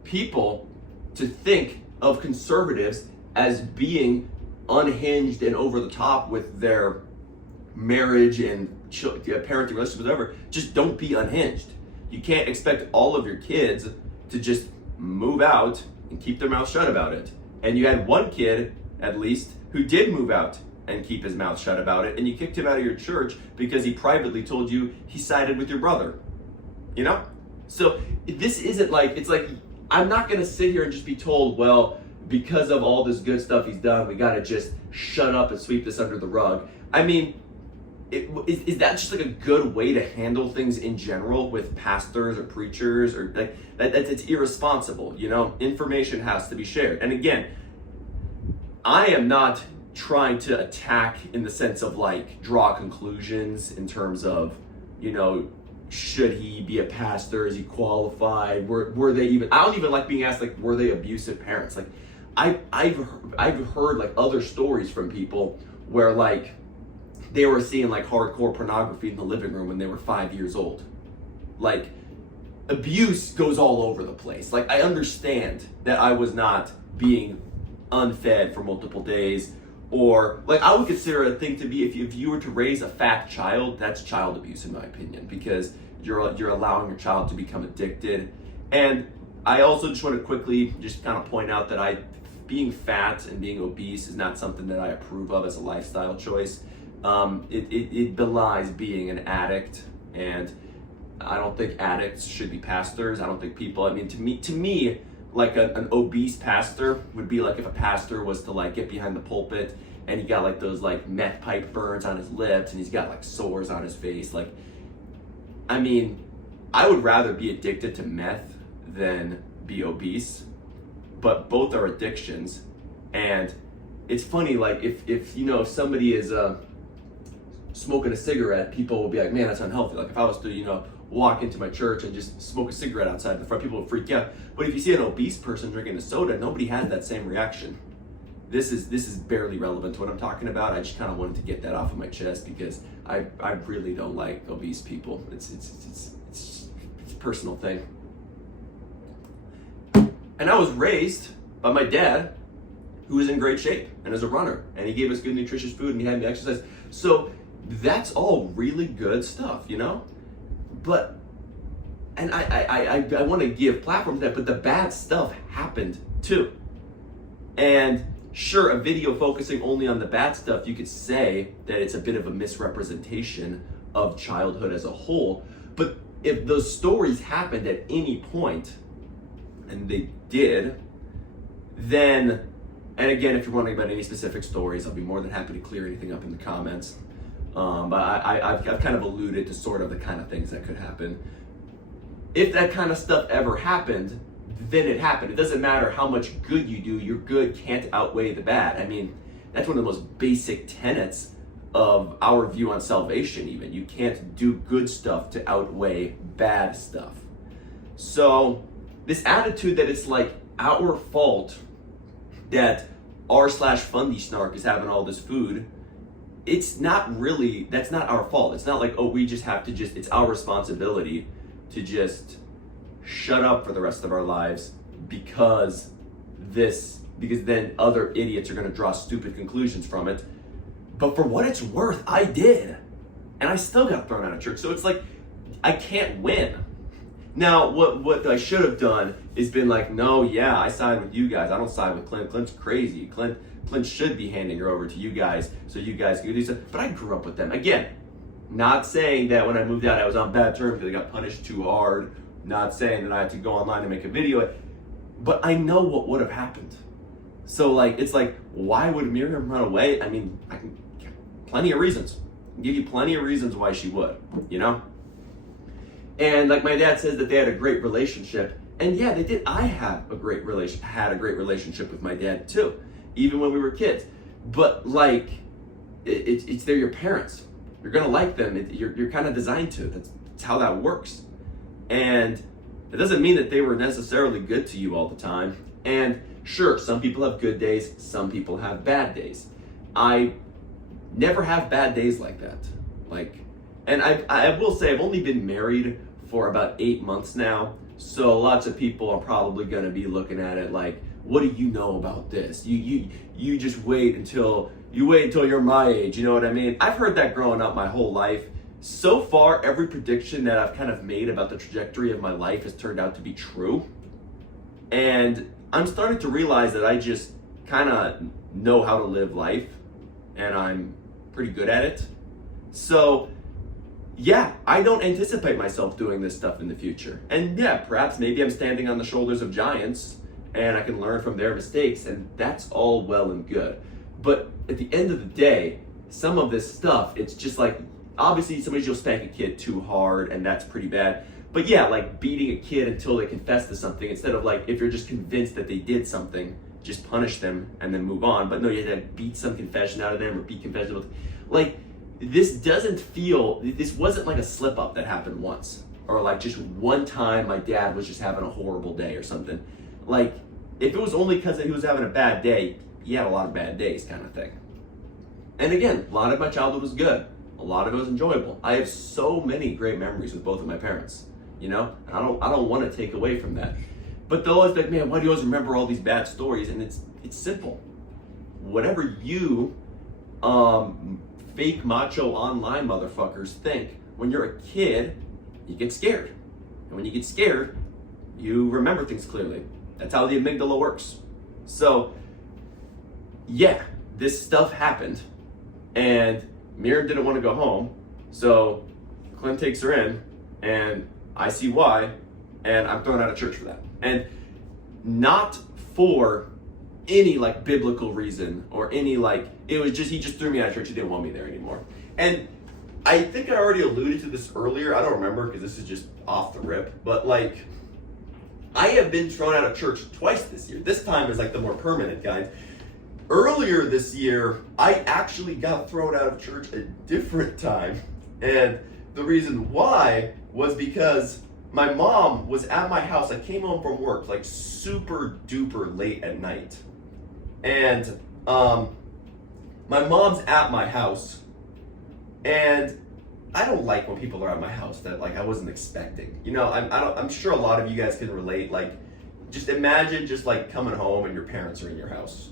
people to think of conservatives as being unhinged and over the top with their marriage and parenting relationships, whatever, just don't be unhinged. You can't expect all of your kids to just move out and keep their mouth shut about it. And you had one kid, at least, who did move out and keep his mouth shut about it, and you kicked him out of your church because he privately told you he sided with your brother. So this isn't like, it's like, I'm not gonna sit here and just be told, well, because of all this good stuff he's done, we gotta just shut up and sweep this under the rug. I mean, is that just like a good way to handle things in general with pastors or preachers, or like it's irresponsible? Information has to be shared. And again, I am not trying to attack in the sense of like draw conclusions in terms of, should he be a pastor? Is he qualified? Were they even? I don't even like being asked like, were they abusive parents? Like, I've heard like other stories from people where like they were seeing like hardcore pornography in the living room when they were 5 years old. Like, abuse goes all over the place. Like, I understand that I was not being unfed for multiple days, or like I would consider a thing to be, if you were to raise a fat child, that's child abuse in my opinion, because you're allowing your child to become addicted. And I also just want to quickly just kind of point out that being fat and being obese is not something that I approve of as a lifestyle choice. It belies being an addict, and I don't think addicts should be pastors. I don't think people, to me, like an obese pastor would be like if a pastor was to like get behind the pulpit and he got like those like meth pipe burns on his lips and he's got like sores on his face. Like, I would rather be addicted to meth than be obese, but both are addictions. And it's funny, like if somebody is smoking a cigarette, people will be like, man, that's unhealthy. Like, if I was to walk into my church and just smoke a cigarette outside the front, people would freak out. But if you see an obese person drinking a soda, nobody has that same reaction. This is barely relevant to what I'm talking about. I just kind of wanted to get that off of my chest, because I really don't like obese people. It's a personal thing. And I was raised by my dad, who was in great shape and is a runner, and he gave us good nutritious food and he had me exercise. So that's all really good stuff, But, and I want to give platform to that, but the bad stuff happened too. And sure, a video focusing only on the bad stuff, you could say that it's a bit of a misrepresentation of childhood as a whole. But if those stories happened at any point, and they did, then, and again, if you're wondering about any specific stories, I'll be more than happy to clear anything up in the comments. But I've kind of alluded to sort of the kind of things that could happen. if that kind of stuff ever happened, then it happened. It doesn't matter how much good you do, your good can't outweigh the bad. I mean, that's one of the most basic tenets of our view on salvation even. You can't do good stuff to outweigh bad stuff. So this attitude that it's like our fault that r/Fundy Snark is having all this food, it's not really, that's not our fault. It's not like, oh, we just have to it's our responsibility to just shut up for the rest of our lives because then other idiots are going to draw stupid conclusions from it. But for what it's worth, I did. And I still got thrown out of church. So it's like, I can't win. Now, what I should have done is been like, no, yeah, I side with you guys. I don't side with Clint. Clint's crazy. Clint should be handing her over to you guys so you guys can do stuff. But I grew up with them. Again, not saying that when I moved out I was on bad terms because I got punished too hard. Not saying that I had to go online and make a video. But I know what would have happened. So like, it's like, why would Miriam run away? I mean, I can plenty of reasons. I can give you plenty of reasons why she would, you know? And like my dad says that they had a great relationship. And yeah, they did. I had a great relationship with my dad too, even when we were kids. But like, they're your parents. You're gonna like them. You're kind of designed to. That's how that works. And it doesn't mean that they were necessarily good to you all the time. And sure, some people have good days, some people have bad days. I never have bad days like that. And I will say I've only been married for about 8 months now. So lots of people are probably gonna be looking at it like, what do you know about this? You just wait until you're my age, you know what I mean? I've heard that growing up my whole life. So far, every prediction that I've kind of made about the trajectory of my life has turned out to be true. And I'm starting to realize that I just kind of know how to live life and I'm pretty good at it. So yeah, I don't anticipate myself doing this stuff in the future. And yeah, perhaps maybe I'm standing on the shoulders of giants and I can learn from their mistakes, and that's all well and good. But at the end of the day, some of this stuff, it's just like, obviously sometimes you'll spank a kid too hard and that's pretty bad. But yeah, like beating a kid until they confess to something, instead of like, if you're just convinced that they did something, just punish them and then move on. But no, you had to beat some confession out of them or beat confession. Like, this wasn't like a slip up that happened once. Or like just one time my dad was just having a horrible day or something. Like, if it was only because he was having a bad day, he had a lot of bad days kind of thing. And again, a lot of my childhood was good. A lot of it was enjoyable. I have so many great memories with both of my parents, you know? And I don't want to take away from that. But they'll always be like, man, why do you always remember all these bad stories? And it's simple. Whatever you fake macho online motherfuckers think, when you're a kid, you get scared. And when you get scared, you remember things clearly. That's how the amygdala works. So yeah, this stuff happened and Miriam didn't want to go home. So Clint takes her in and I see why, and I'm thrown out of church for that. And not for any like biblical reason or any like, it was just, he just threw me out of church. He didn't want me there anymore. And I think I already alluded to this earlier. I don't remember because this is just off the rip, but like, I have been thrown out of church twice this year. This time is like the more permanent kind. Earlier this year, I actually got thrown out of church a different time. And the reason why was because my mom was at my house. I came home from work like super duper late at night. And my mom's at my house. And I don't like when people are at my house that like I wasn't expecting. You know, I'm sure a lot of you guys can relate. Like, just imagine just like coming home and your parents are in your house.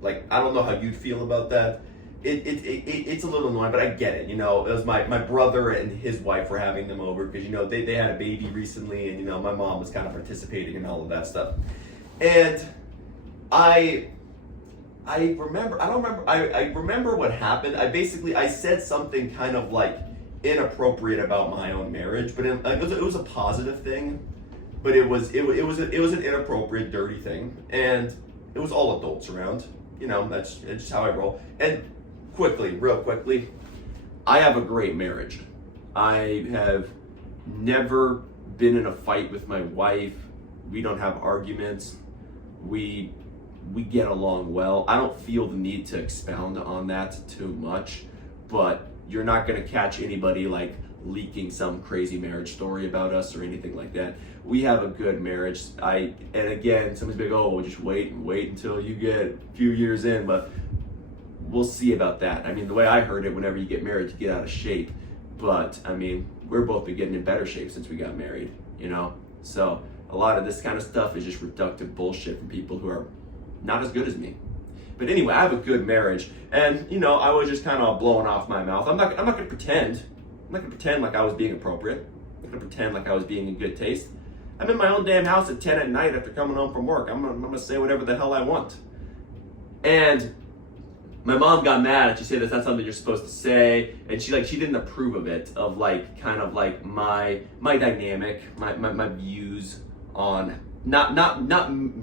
Like, I don't know how you'd feel about that. It's a little annoying, but I get it. You know, it was my brother and his wife were having them over because, you know, they had a baby recently and, you know, my mom was kind of participating in all of that stuff. And I remember what happened. I said something kind of like inappropriate about my own marriage, but it was a positive thing, but it was an inappropriate, dirty thing, and it was all adults around. You know, it's just how I roll. And real quickly, I have a great marriage. I have never been in a fight with my wife. We don't have arguments. We get along well. I don't feel the need to expound on that too much, but you're not gonna catch anybody like leaking some crazy marriage story about us or anything like that. We have a good marriage. And again, somebody's like, oh, well, just wait until you get a few years in, but we'll see about that. I mean, the way I heard it, whenever you get married, you get out of shape. But I mean, we're both been getting in better shape since we got married, you know? So a lot of this kind of stuff is just reductive bullshit from people who are not as good as me. But anyway, I have a good marriage, and you know, I was just kind of blowing off my mouth. I'm not gonna pretend. I'm not gonna pretend like I was being appropriate. I'm not gonna pretend like I was being in good taste. I'm in my own damn house at 10 at night after coming home from work. I'm gonna say whatever the hell I want. And my mom got mad and she said that's not something you're supposed to say, and she didn't approve of it, of like kind of like my dynamic, my views on not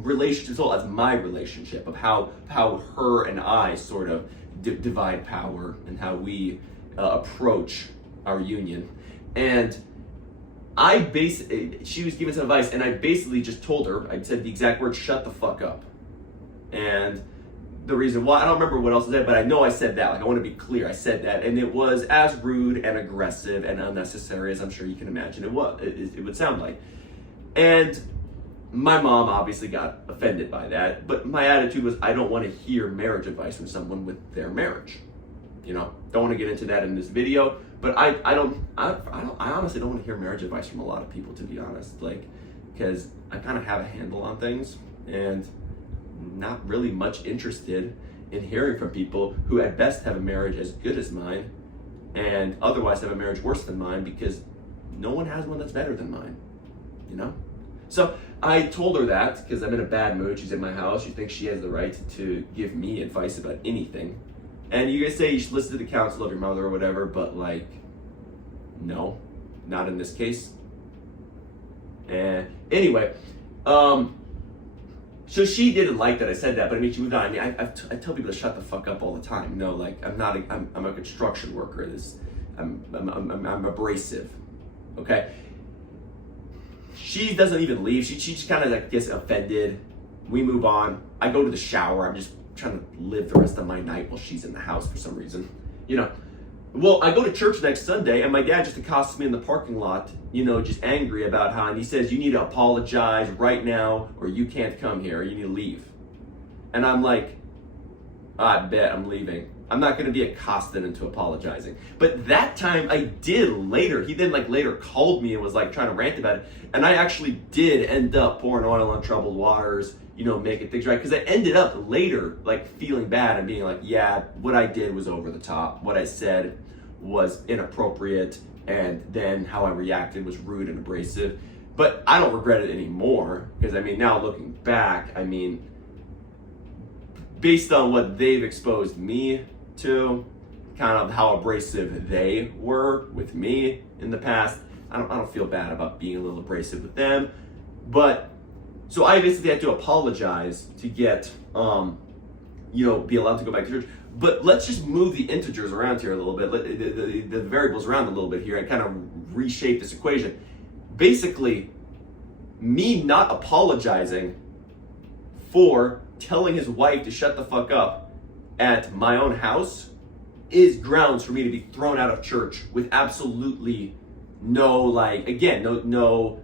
relationships at all, as my relationship of how her and I sort of divide power and how we approach our union. And she was giving some advice, and I basically just told her, I said the exact words, shut the fuck up. And the reason why, I don't remember what else I said, but I know I said that. Like, I want to be clear, I said that, and it was as rude and aggressive and unnecessary as I'm sure you can imagine it would sound like. And my mom obviously got offended by that, but my attitude was, I don't want to hear marriage advice from someone with their marriage. You know, don't want to get into that in this video, but I honestly don't want to hear marriage advice from a lot of people, to be honest, like, because I kind of have a handle on things, and not really much interested in hearing from people who at best have a marriage as good as mine and otherwise have a marriage worse than mine, because no one has one that's better than mine, you know? So I told her that because I'm in a bad mood. She's in my house. She thinks she has the right to give me advice about anything. And you guys say you should listen to the counsel of your mother or whatever, but like, no, not in this case. And anyway, so she didn't like that I said that, but I mean, she moved on. I mean, I tell people to shut the fuck up all the time. You know, like I'm a construction worker. I'm abrasive. Okay. She doesn't even leave. She just kind of like gets offended. We move on. I go to the shower. I'm just trying to live the rest of my night while she's in the house for some reason. You know. Well, I go to church next Sunday, and my dad just accosts me in the parking lot, you know, just angry about how, and he says, you need to apologize right now, or you can't come here, or you need to leave. And I'm like, I bet I'm leaving. I'm not going to be accosted into apologizing. But that time I did later. He then like later called me and was like trying to rant about it. And I actually did end up pouring oil on troubled waters, you know, making things right. Because I ended up later like feeling bad and being like, yeah, what I did was over the top. What I said was inappropriate. And then how I reacted was rude and abrasive. But I don't regret it anymore. Because I mean, now looking back, I mean, based on what they've exposed me to, kind of how abrasive they were with me in the past, I don't feel bad about being a little abrasive with them. But so I basically had to apologize to get you know, be allowed to go back to church. But let's just move the integers around here a little bit, the variables around a little bit here, and kind of reshape this equation. Basically, me not apologizing for telling his wife to shut the fuck up at my own house is grounds for me to be thrown out of church with absolutely no, like, again, no,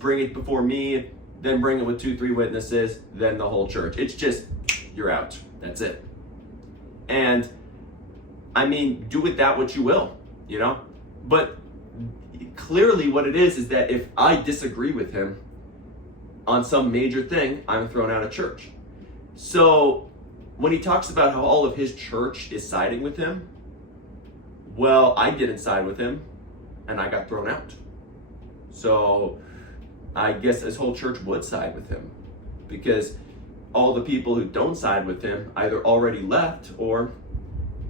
bring it before me, then bring it with 2-3 witnesses, then the whole church. It's just, you're out. That's it. And I mean, do with that what you will, you know? But clearly what it is that if I disagree with him on some major thing, I'm thrown out of church. So when he talks about how all of his church is siding with him, well, I didn't side with him and I got thrown out. So I guess his whole church would side with him, because all the people who don't side with him either already left or,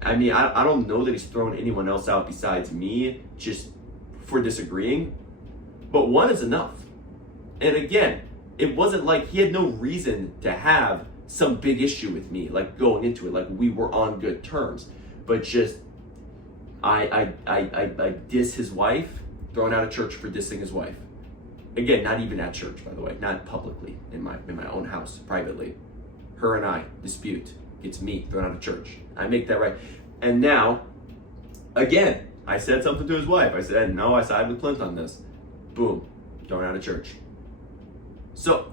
I mean, I don't know that he's thrown anyone else out besides me just for disagreeing, but one is enough. And again, it wasn't like he had no reason to have some big issue with me, like going into it, like we were on good terms, but just I diss his wife, thrown out of church for dissing his wife. Again, not even at church, by the way, not publicly, in my own house, privately. Her and I dispute, gets me thrown out of church. I make that right. And now, again, I said something to his wife. I said, no, I side with Clint on this. Boom, thrown out of church. So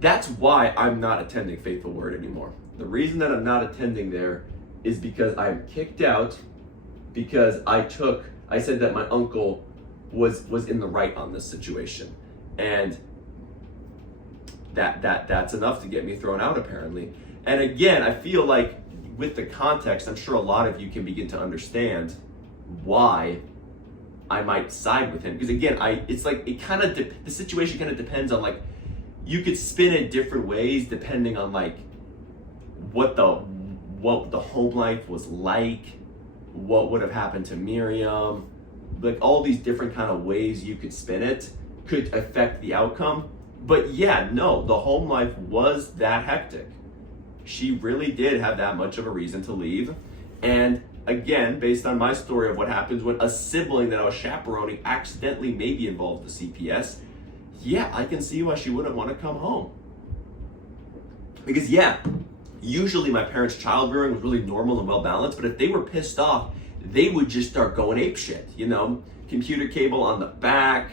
that's why I'm not attending Faithful Word anymore. The reason that I'm not attending there is because I'm kicked out because I said that my uncle was in the right on this situation. And that's enough to get me thrown out, apparently. And again, I feel like with the context, I'm sure a lot of you can begin to understand why I might side with him. Because again, it's like the situation kind of depends on, like, you could spin it different ways depending on like what the home life was like, what would have happened to Miriam, like all these different kind of ways you could spin it could affect the outcome. But yeah, no, the home life was that hectic. She really did have that much of a reason to leave. And again, based on my story of what happens when a sibling that I was chaperoning accidentally maybe involved with CPS, yeah, I can see why she wouldn't want to come home. Because yeah, usually my parents' child rearing was really normal and well balanced, but if they were pissed off, they would just start going apeshit, you know, computer cable on the back,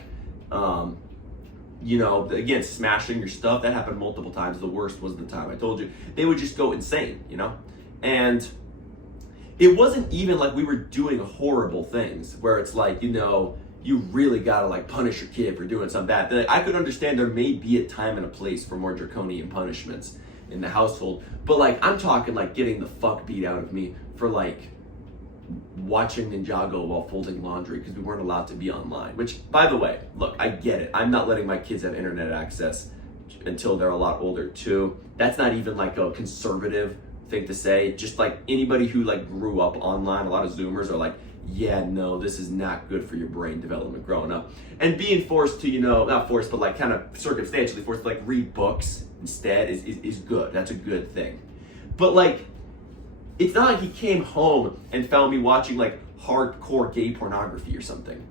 you know, again, smashing your stuff. That happened multiple times. The worst was the time I told you. They would just go insane, you know? And it wasn't even like we were doing horrible things where it's like, you know, you really gotta like punish your kid for doing something bad. Like, I could understand there may be a time and a place for more draconian punishments in the household, but like I'm talking like getting the fuck beat out of me for like watching Ninjago while folding laundry because we weren't allowed to be online. Which, by the way, look, I get it. I'm not letting my kids have internet access until they're a lot older too. That's not even like a conservative thing to say. Just like anybody who like grew up online, a lot of Zoomers are like, yeah, no, this is not good for your brain development growing up. And being forced to, you know, not forced, but like kind of circumstantially forced to like read books instead is good. That's a good thing. But like, it's not like he came home and found me watching like hardcore gay pornography or something.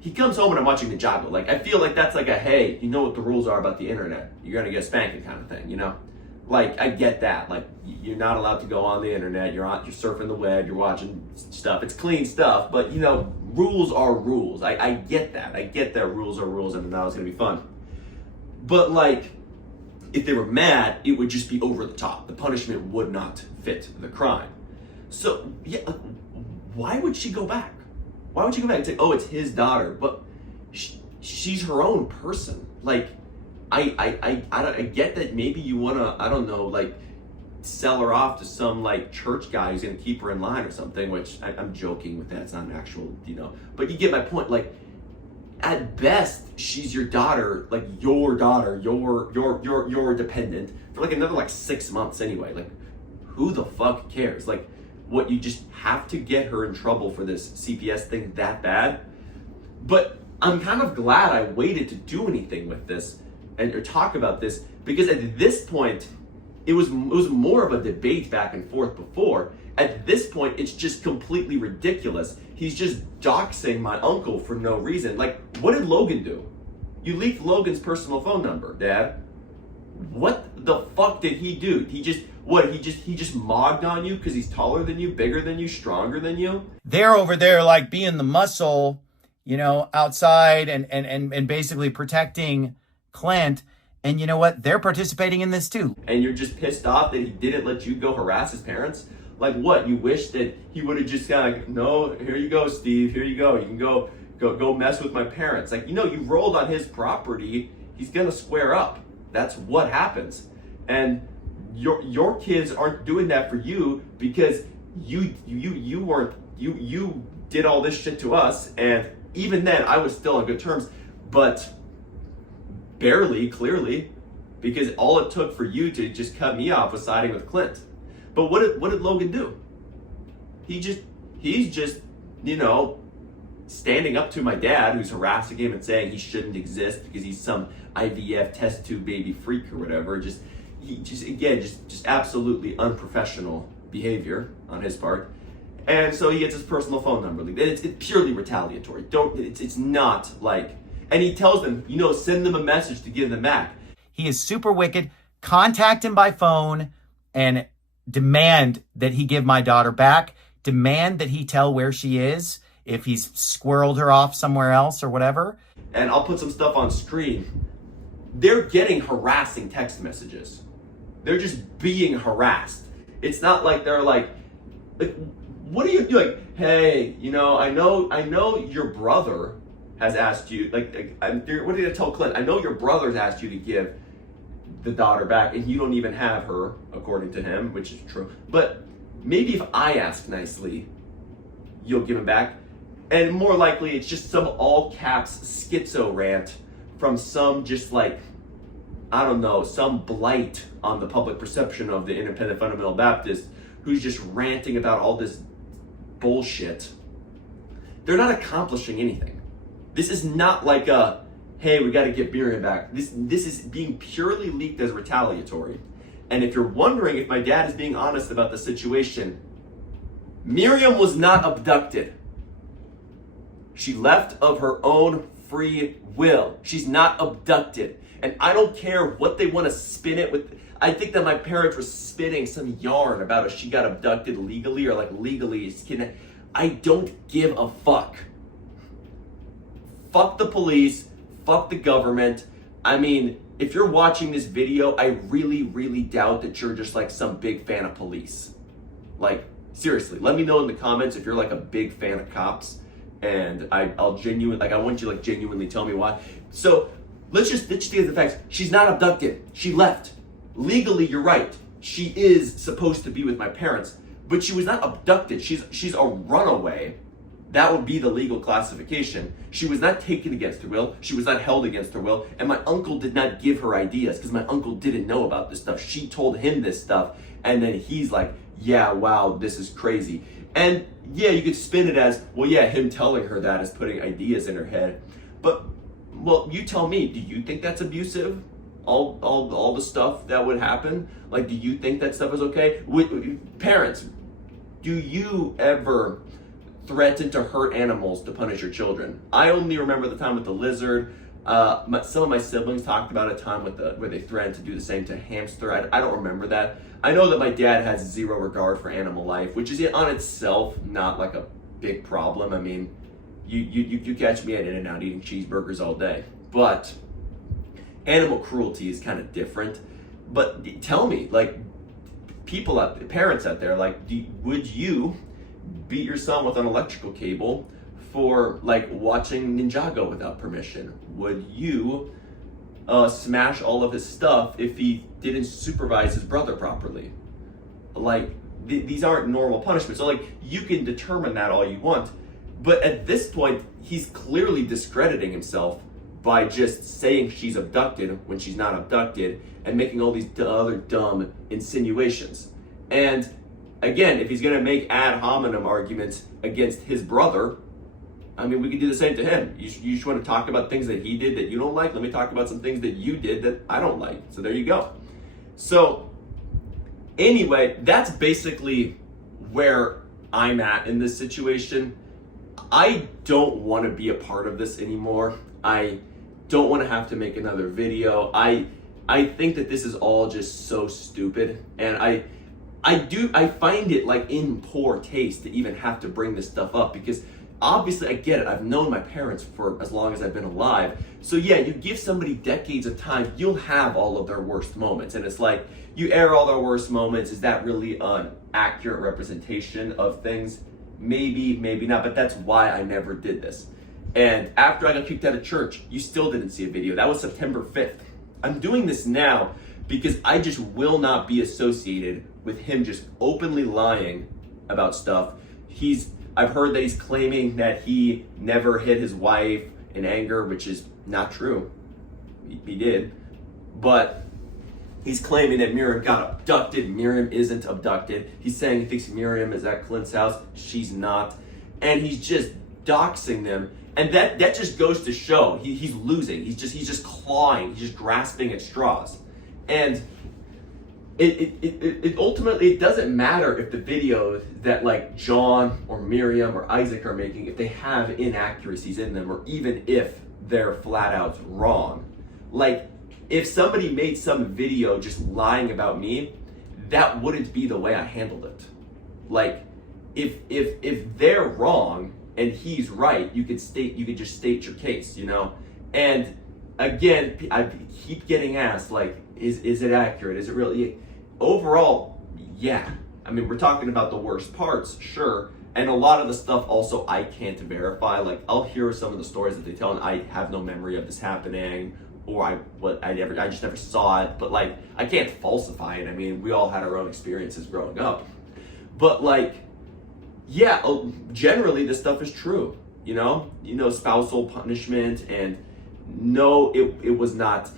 He comes home and I'm watching Ninjago. Like, I feel like that's like a, hey, you know what the rules are about the internet. You're gonna get a spanking kind of thing, you know? Like, I get that. Like, you're not allowed to go on the internet. You're surfing the web. You're watching stuff. It's clean stuff, but you know, rules are rules. I get that. I get that rules are rules, and now it's gonna be fun. But like, if they were mad, it would just be over the top. The punishment would not fit the crime. So yeah, why would she go back? Why would she go back and say, oh, it's his daughter? But she's her own person. Like, I get that maybe you wanna, I don't know, like sell her off to some like church guy who's gonna keep her in line or something, which I'm joking with that. It's not an actual, you know, but you get my point. Like, at best, she's your daughter, like your daughter, your dependent for like another like 6 months anyway. Like, who the fuck cares? Like, what, you just have to get her in trouble for this CPS thing that bad? But I'm kind of glad I waited to do anything with this and or talk about this, because at this point, it was more of a debate back and forth before. At this point, it's just completely ridiculous. He's just doxing my uncle for no reason. Like, what did Logan do? You leaked Logan's personal phone number, Dad. What the fuck did he do? He just mogged on you because he's taller than you, bigger than you, stronger than you? They're over there like being the muscle, you know, outside and basically protecting Clint. And you know what? They're participating in this too. And you're just pissed off that he didn't let you go harass his parents? Like, what? You wish that he would have just kind of like, no, here you go, Steve. Here you go. You can go mess with my parents. Like, you know, you rolled on his property. He's gonna square up. That's what happens. And your kids aren't doing that for you because you did all this shit to us. And even then, I was still on good terms, but barely, clearly, because all it took for you to just cut me off was siding with Clint. But what did Logan do? He's just, you know, standing up to my dad who's harassing him and saying he shouldn't exist because he's some IVF test tube baby freak or whatever. Just absolutely unprofessional behavior on his part. And so he gets his personal phone number. It's purely retaliatory. It's not like, And he tells them, you know, send them a message to give them back. He is super wicked. Contact him by phone and demand that he give my daughter back. Demand that he tell where she is, if he's squirreled her off somewhere else or whatever. And I'll put some stuff on screen. They're getting harassing text messages. They're just being harassed. It's not like they're like, what are you doing? Hey, you know, I know your brother has asked you, what did I tell Clint? I know your brother's asked you to give the daughter back, and you don't even have her, according to him, which is true. But maybe if I ask nicely, you'll give him back. And more likely, it's just some all caps schizo rant from some just like, I don't know, some blight on the public perception of the independent fundamental Baptist who's just ranting about all this bullshit. They're not accomplishing anything. This is not like a, hey, we got to get Miriam back. This is being purely leaked as retaliatory. And if you're wondering if my dad is being honest about the situation, Miriam was not abducted. She left of her own free will. She's not abducted. And I don't care what they want to spin it with. I think that my parents were spinning some yarn about if she got abducted legally or like legally. I don't give a fuck. Fuck the police. Fuck the government. I mean, if you're watching this video, I really, really doubt that you're just like some big fan of police. Like, seriously, let me know in the comments if you're like a big fan of cops. And I want you to genuinely tell me why. So let's just get the facts. She's not abducted. She left. Legally, you're right. She is supposed to be with my parents, but she was not abducted. She's a runaway. That would be the legal classification. She was not taken against her will. She was not held against her will. And my uncle did not give her ideas because my uncle didn't know about this stuff. She told him this stuff. And then he's like, yeah, wow, this is crazy. And yeah, you could spin it as, well, yeah, him telling her that is putting ideas in her head. But, well, you tell me, do you think that's abusive? All the stuff that would happen? Like, do you think that stuff is okay? Parents, do you ever threaten to hurt animals to punish your children? I only remember the time with the lizard. Some of my siblings talked about a time where they threatened to do the same to a hamster. I don't remember that. I know that my dad has zero regard for animal life, which is on itself not like a big problem. I mean, you catch me at In-N-Out eating cheeseburgers all day. But animal cruelty is kind of different. But tell me, like, parents out there, like, would you beat your son with an electrical cable for like watching Ninjago without permission? Would you smash all of his stuff if he didn't supervise his brother properly? Like, these aren't normal punishments. So like, you can determine that all you want, but at this point, he's clearly discrediting himself by just saying she's abducted when she's not abducted and making all these other dumb insinuations. And again, if he's going to make ad hominem arguments against his brother, I mean, we could do the same to him. You just want to talk about things that he did that you don't like? Let me talk about some things that you did that I don't like. So there you go. So anyway, that's basically where I'm at in this situation. I don't want to be a part of this anymore. I don't want to have to make another video. I think that this is all just so stupid. And I find it like in poor taste to even have to bring this stuff up, because obviously I get it. I've known my parents for as long as I've been alive. So yeah, you give somebody decades of time, you'll have all of their worst moments. And it's like, you air all their worst moments. Is that really an accurate representation of things? Maybe, maybe not, but that's why I never did this. And after I got kicked out of church, you still didn't see a video. That was September 5th. I'm doing this now because I just will not be associated with him just openly lying about stuff. I've heard that he's claiming that he never hit his wife in anger, which is not true. He did. But he's claiming that Miriam got abducted. Miriam isn't abducted. He's saying he thinks Miriam is at Clint's house. She's not. And he's just doxing them. And that just goes to show he's losing. He's just clawing. He's just grasping at straws. And it ultimately, it doesn't matter if the videos that like John or Miriam or Isaac are making, if they have inaccuracies in them, or even if they're flat out wrong. Like, if somebody made some video just lying about me, that wouldn't be the way I handled it. Like, if they're wrong and he's right, you could just state your case, you know? And again, I keep getting asked, like, is it accurate? Is it really? Overall, yeah. I mean, we're talking about the worst parts, sure. And a lot of the stuff also I can't verify. Like, I'll hear some of the stories that they tell and I have no memory of this happening, or I just never saw it. But like, I can't falsify it. I mean, we all had our own experiences growing up. But like, yeah, generally this stuff is true. You know, spousal punishment, and no, it was not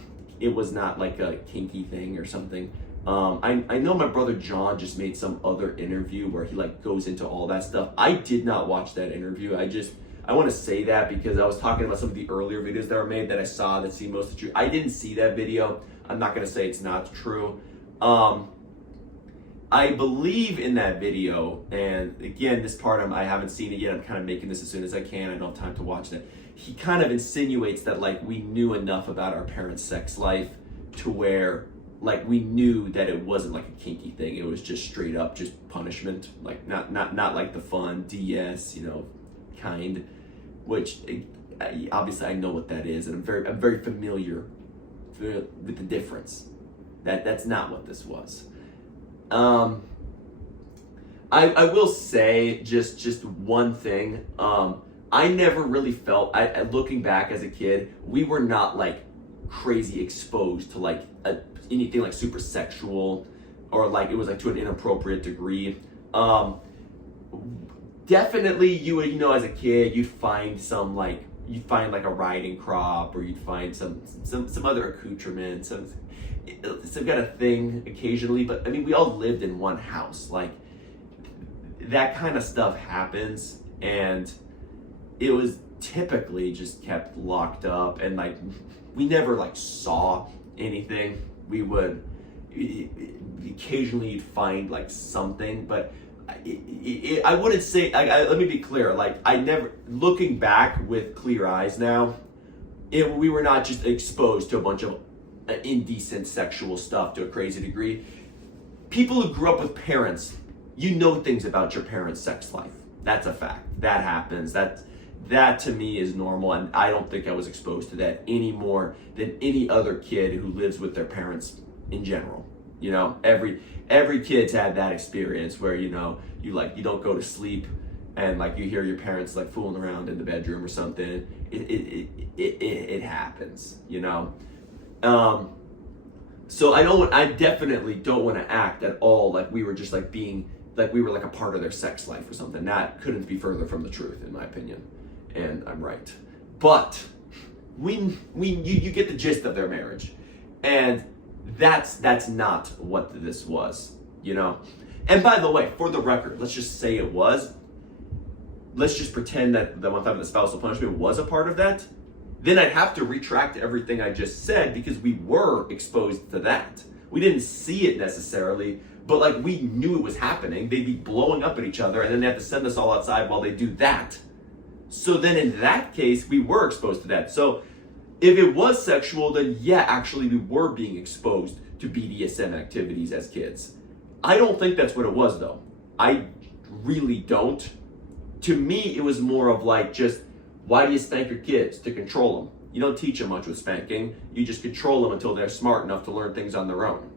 like a kinky thing or something. I know my brother John just made some other interview where he like goes into all that stuff. I did not watch that interview. I want to say that because I was talking about some of the earlier videos that were made that I saw that seemed most of the truth. I didn't see that video. I'm not going to say it's not true. I believe in that video, and again, this part I haven't seen it yet. I'm kind of making this as soon as I can. I don't have time to watch that. He kind of insinuates that like we knew enough about our parents' sex life to where like we knew that it wasn't like a kinky thing. It was just straight up just punishment, like not like the fun DS, you know, kind. Which obviously I know what that is, and I'm very familiar with the difference. That's not what this was. I will say just one thing. I never really felt, looking back as a kid, we were not like crazy exposed to like anything like super sexual, or like it was like to an inappropriate degree. Definitely you would, you know, as a kid, you'd find like a riding crop, or you'd find some other accoutrement, some kind of thing occasionally. But I mean, we all lived in one house. Like, that kind of stuff happens, and it was typically just kept locked up, and like we never like saw anything. We would occasionally you'd find like something, but I wouldn't say, let me be clear, like I never, looking back with clear eyes now, we were not just exposed to a bunch of indecent sexual stuff to a crazy degree. People who grew up with parents, you know things about your parents' sex life. That's a fact. That happens. That to me is normal, and I don't think I was exposed to that any more than any other kid who lives with their parents in general. You know, every kid's had that experience where, you know, you don't go to sleep and like you hear your parents like fooling around in the bedroom or something. It happens, you know. So I definitely don't want to act at all like we were just like being like we were like a part of their sex life or something. That couldn't be further from the truth, in my opinion, and I'm right. But you get the gist of their marriage, and that's not what this was, you know. And by the way, for the record, let's just say it was. Let's just pretend that the one time the spousal punishment was a part of that. Then I'd have to retract everything I just said, because we were exposed to that. We didn't see it necessarily, but like we knew it was happening. They'd be blowing up at each other, and then they have to send us all outside while they do that. So then in that case, we were exposed to that. So if it was sexual, then yeah, actually we were being exposed to BDSM activities as kids. I don't think that's what it was, though. I really don't. To me, it was more of like just, why do you spank your kids? To control them. You don't teach them much with spanking. You just control them until they're smart enough to learn things on their own.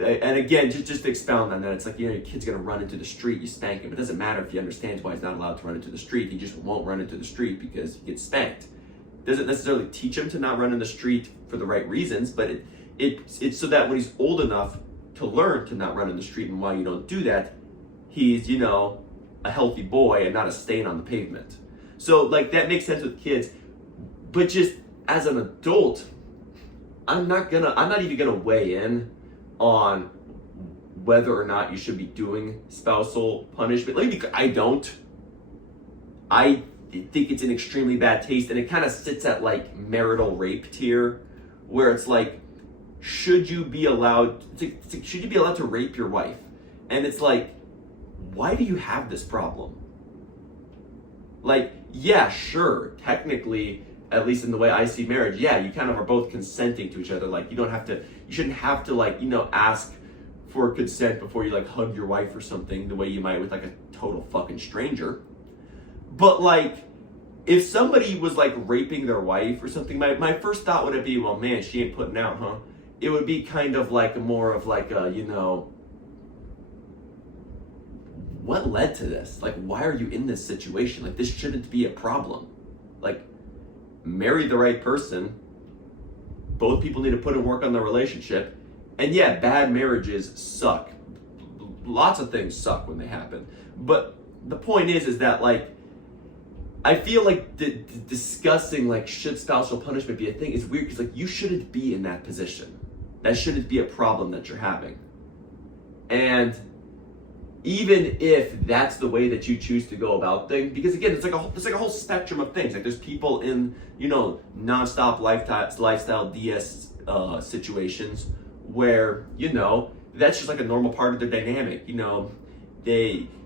And again, just to expound on that, it's like, you know, your kid's gonna run into the street, you spank him. It doesn't matter if he understands why he's not allowed to run into the street. He just won't run into the street because he gets spanked. Doesn't necessarily teach him to not run in the street for the right reasons, but it's so that when he's old enough to learn to not run in the street, and why you don't do that, he's, you know, a healthy boy and not a stain on the pavement. So like that makes sense with kids, but just as an adult, I'm not even gonna weigh in on whether or not you should be doing spousal punishment. I don't. I think it's an extremely bad taste, and it kind of sits at like marital rape tier, where it's like, should you be allowed to rape your wife? And it's like, why do you have this problem? Like, yeah, sure, technically, at least in the way I see marriage, yeah, you kind of are both consenting to each other. Like, you shouldn't have to, like, ask for consent before you, like, hug your wife or something the way you might with, like, a total fucking stranger. But, like, if somebody was, like, raping their wife or something, my first thought would be, well, man, she ain't putting out, huh? It would be kind of like more of like a, what led to this? Like, why are you in this situation? Like, this shouldn't be a problem. Like, marry the right person. Both people need to put in work on their relationship. And yeah, bad marriages suck. Lots of things suck when they happen. But the point is that, like, I feel like discussing, like, should spousal punishment be a thing is weird, because, like, you shouldn't be in that position. That shouldn't be a problem that you're having. And even if that's the way that you choose to go about things, because again, it's like a whole spectrum of things. Like, there's people in, nonstop lifestyle DS situations where, that's just like a normal part of their dynamic.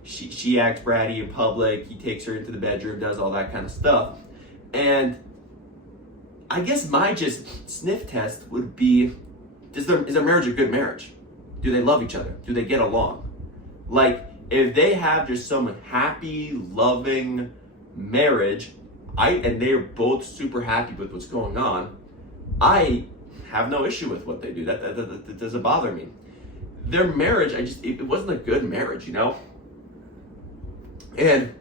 She acts bratty in public, he takes her into the bedroom, does all that kind of stuff. And I guess my just sniff test would be, is their marriage a good marriage? Do they love each other? Do they get along? Like, if they have just some happy, loving marriage, and they're both super happy with what's going on, I have no issue with what they do. That doesn't bother me. Their marriage, it wasn't a good marriage, And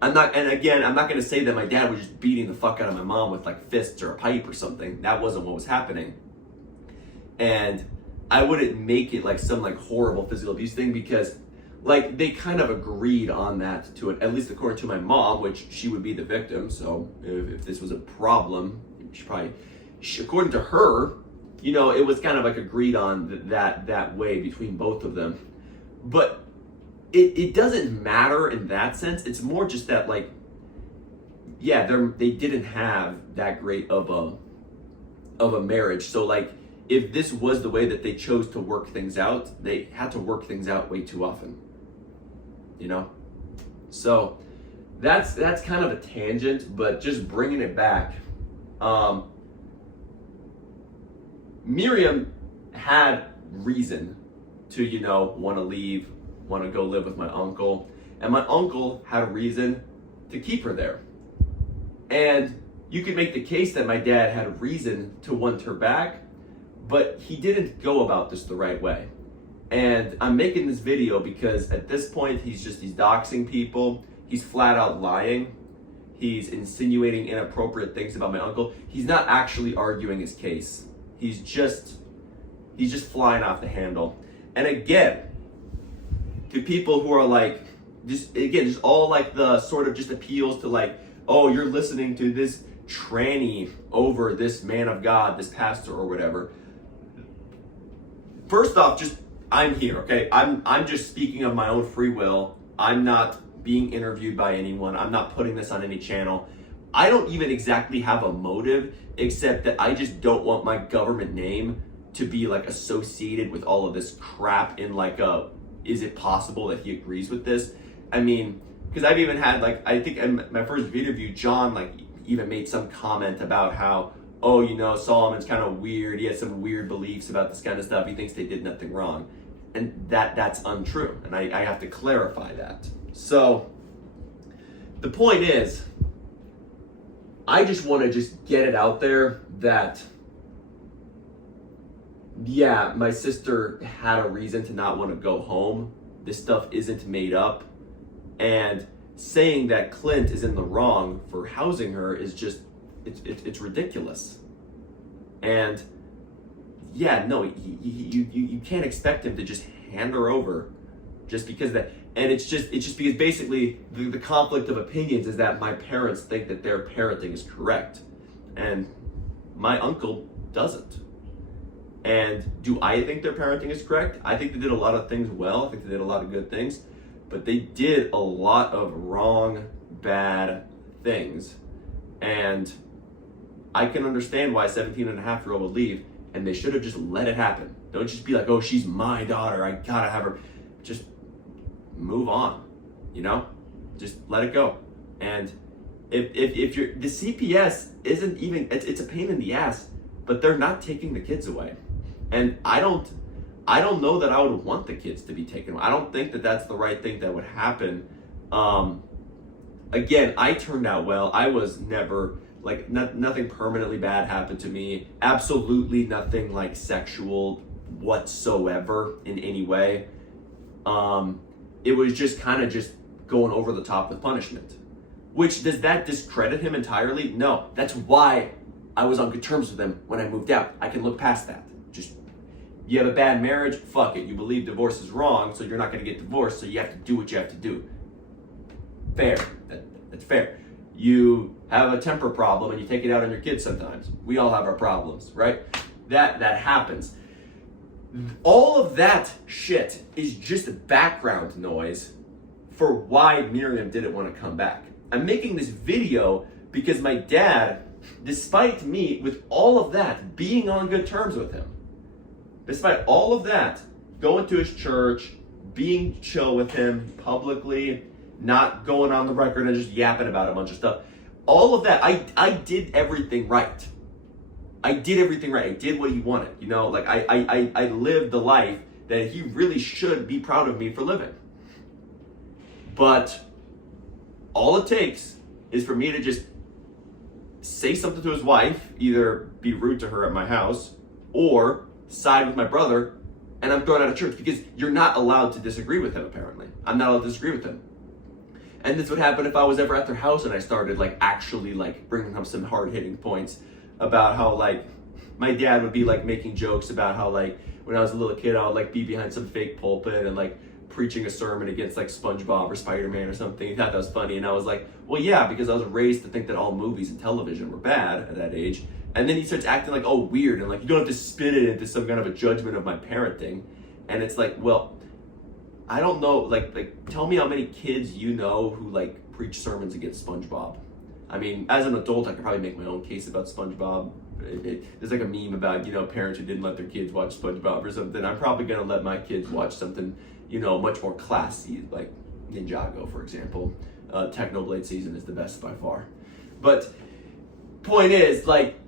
I'm not going to say that my dad was just beating the fuck out of my mom with, like, fists or a pipe or something. That wasn't what was happening. And I wouldn't make it like some, like, horrible physical abuse thing, because, like, they kind of agreed on that at least according to my mom, which she would be the victim. So if this was a problem, according to her, it was kind of like agreed on that way between both of them. But it doesn't matter in that sense. It's more just that, like, yeah, they didn't have that great of a marriage. So, like, if this was the way that they chose to work things out, they had to work things out way too often. So that's kind of a tangent, but just bringing it back. Miriam had reason to, want to leave, want to go live with my uncle. And my uncle had a reason to keep her there. And you could make the case that my dad had a reason to want her back, but he didn't go about this the right way. And I'm making this video because at this point, he's doxing people. He's flat out lying. He's insinuating inappropriate things about my uncle. He's not actually arguing his case. He's just flying off the handle. And again, to people who are like, just all like the sort of just appeals to, like, oh, you're listening to this tranny over this man of God, this pastor or whatever. First off, I'm here, okay? I'm just speaking of my own free will. I'm not being interviewed by anyone. I'm not putting this on any channel. I don't even exactly have a motive, except that I just don't want my government name to be, like, associated with all of this crap in, like, is it possible that he agrees with this? I mean, because I've even had, like, I think in my first video view, John, like, even made some comment about how, oh, Solomon's kind of weird. He has some weird beliefs about this kind of stuff. He thinks they did nothing wrong. And that's untrue. And I have to clarify that. So the point is, I just want to just get it out there that, yeah, my sister had a reason to not want to go home. This stuff isn't made up. And saying that Clint is in the wrong for housing her is just, it's ridiculous. And yeah, no, you can't expect him to just hand her over just because that. And it's just because basically the conflict of opinions is that my parents think that their parenting is correct, and my uncle doesn't. And do I think their parenting is correct? I think they did a lot of things well. I think they did a lot of good things, but they did a lot of wrong, bad things. And I can understand why a 17-and-a-half-year-old would leave, and they should have just let it happen. Don't just be like, oh, she's my daughter, I gotta have her. Just move on, Just let it go. And If you're, the CPS isn't even, it's a pain in the ass, but they're not taking the kids away. And I don't know that I would want the kids to be taken away. I don't think that that's the right thing that would happen. Again, I turned out well. I was never, like, nothing permanently bad happened to me. Absolutely nothing like sexual whatsoever in any way. It was just kind of just going over the top with punishment. Which, does that discredit him entirely? No. That's why I was on good terms with him when I moved out. I can look past that. Just, you have a bad marriage, fuck it. You believe divorce is wrong, so you're not going to get divorced, so you have to do what you have to do. Fair. That's fair. You have a temper problem and you take it out on your kids sometimes. We all have our problems, right? That happens. All of that shit is just background noise for why Miriam didn't want to come back. I'm making this video because my dad, despite me, with all of that, being on good terms with him, despite all of that, going to his church, being chill with him publicly, not going on the record and just yapping about a bunch of stuff, all of that, I did everything right. I did everything right. I did what he wanted. You know, like I lived the life that he really should be proud of me for living. But all it takes is for me to just say something to his wife, either be rude to her at my house or side with my brother, and I'm thrown out of church because you're not allowed to disagree with him, apparently. I'm not allowed to disagree with him. And this would happen if I was ever at their house and I started like actually like bringing up some hard-hitting points about how like my dad would be like making jokes about how like when I was a little kid I would like be behind some fake pulpit and like preaching a sermon against like SpongeBob or Spider-Man or something. He thought that was funny, and I was like, well, yeah, because I was raised to think that all movies and television were bad at that age. And then he starts acting like, oh, weird, and like you don't have to spin it into some kind of a judgment of my parenting. And it's like, well, I don't know, like tell me how many kids you know who like preach sermons against SpongeBob. I mean, as an adult, I could probably make my own case about SpongeBob. There's like a meme about, you know, parents who didn't let their kids watch SpongeBob or something. I'm probably gonna let my kids watch something, you know, much more classy, like Ninjago, for example. Technoblade Season is the best by far. But point is, like,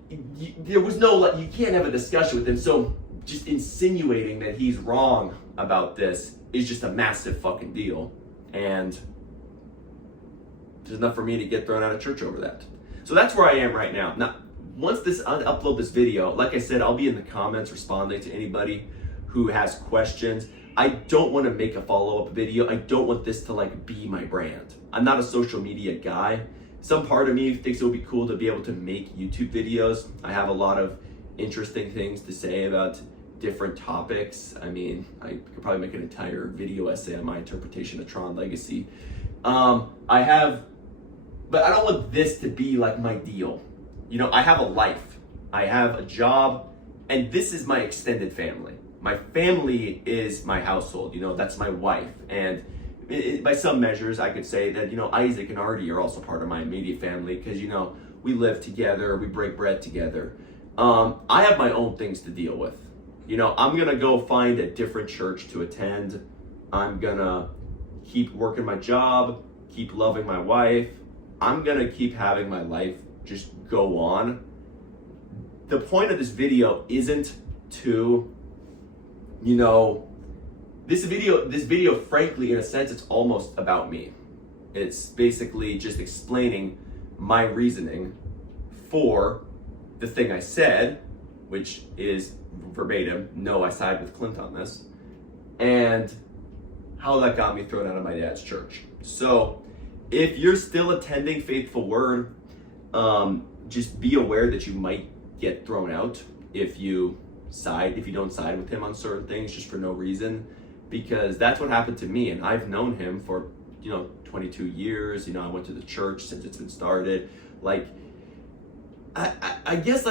there was no, like, you can't have a discussion with him. So just insinuating that he's wrong about this is just a massive fucking deal. And there's enough for me to get thrown out of church over that. So that's where I am right now. Now, once I upload this video, like I said, I'll be in the comments responding to anybody who has questions. I don't want to make a follow-up video. I don't want this to like be my brand. I'm not a social media guy. Some part of me thinks it would be cool to be able to make YouTube videos. I have a lot of interesting things to say about different topics. I mean, I could probably make an entire video essay on my interpretation of Tron Legacy. But I don't want this to be like my deal. You know, I have a life, I have a job, and this is my extended family. My family is my household, you know, that's my wife. And by some measures, I could say that, you know, Isaac and Artie are also part of my immediate family because, you know, we live together, we break bread together. I have my own things to deal with. You know, I'm gonna go find a different church to attend. I'm gonna keep working my job, keep loving my wife. I'm gonna keep having my life just go on. The point of this video isn't to, you know, this video, frankly, in a sense, it's almost about me. It's basically just explaining my reasoning for the thing I said, which is verbatim, no, I side with Clint on this, and how that got me thrown out of my dad's church. So if you're still attending Faithful Word, just be aware that you might get thrown out if you don't side with him on certain things just for no reason, because that's what happened to me. And I've known him for, you know, 22 years. You know, I went to the church since it's been started. Like, I guess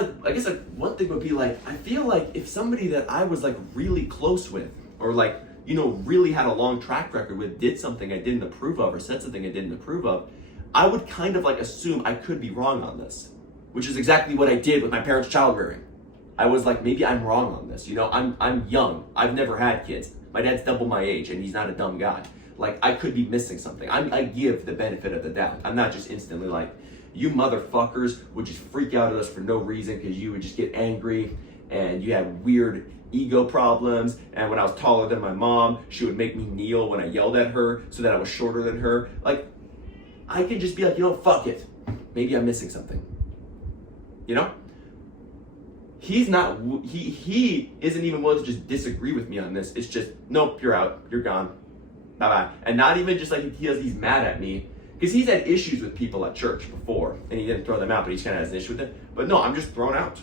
one thing would be like, I feel like if somebody that I was like really close with, or like, you know, really had a long track record with, did something I didn't approve of or said something I didn't approve of, I would kind of like assume I could be wrong on this, which is exactly what I did with my parents' child rearing. I was like, maybe I'm wrong on this. You know, I'm young. I've never had kids. My dad's double my age and he's not a dumb guy. like I could be missing something. I give the benefit of the doubt. I'm not just instantly like, you motherfuckers would just freak out at us for no reason because you would just get angry and you had weird ego problems. And when I was taller than my mom, she would make me kneel when I yelled at her so that I was shorter than her. Like, I could just be like, fuck it. Maybe I'm missing something. He's not, he isn't even willing to just disagree with me on this. It's just, nope, you're out, you're gone, bye-bye. And not even just like he's mad at me, because he's had issues with people at church before, and he didn't throw them out, but he kind of has an issue with it. But no, I'm just thrown out.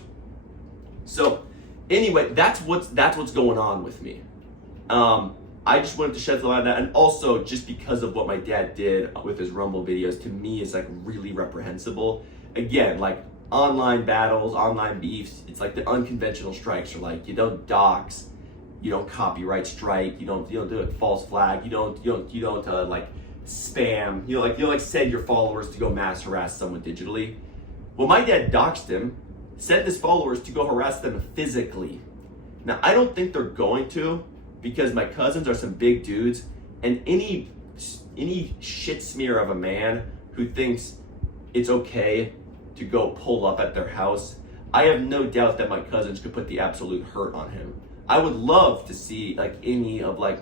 So anyway, that's what's going on with me. I just wanted to shed some light on that, and also just because of what my dad did with his Rumble videos, to me is like really reprehensible. Again, like online battles, online beefs, it's like the unconventional strikes are like, you don't dox, you don't copyright strike, you don't do a false flag, you don't like spam, you don't send your followers to go mass harass someone digitally. Well, my dad doxed him, sent his followers to go harass them physically. Now, I don't think they're going to, because my cousins are some big dudes, and any shit smear of a man who thinks it's okay to go pull up at their house, I have no doubt that my cousins could put the absolute hurt on him. I would love to see like any of like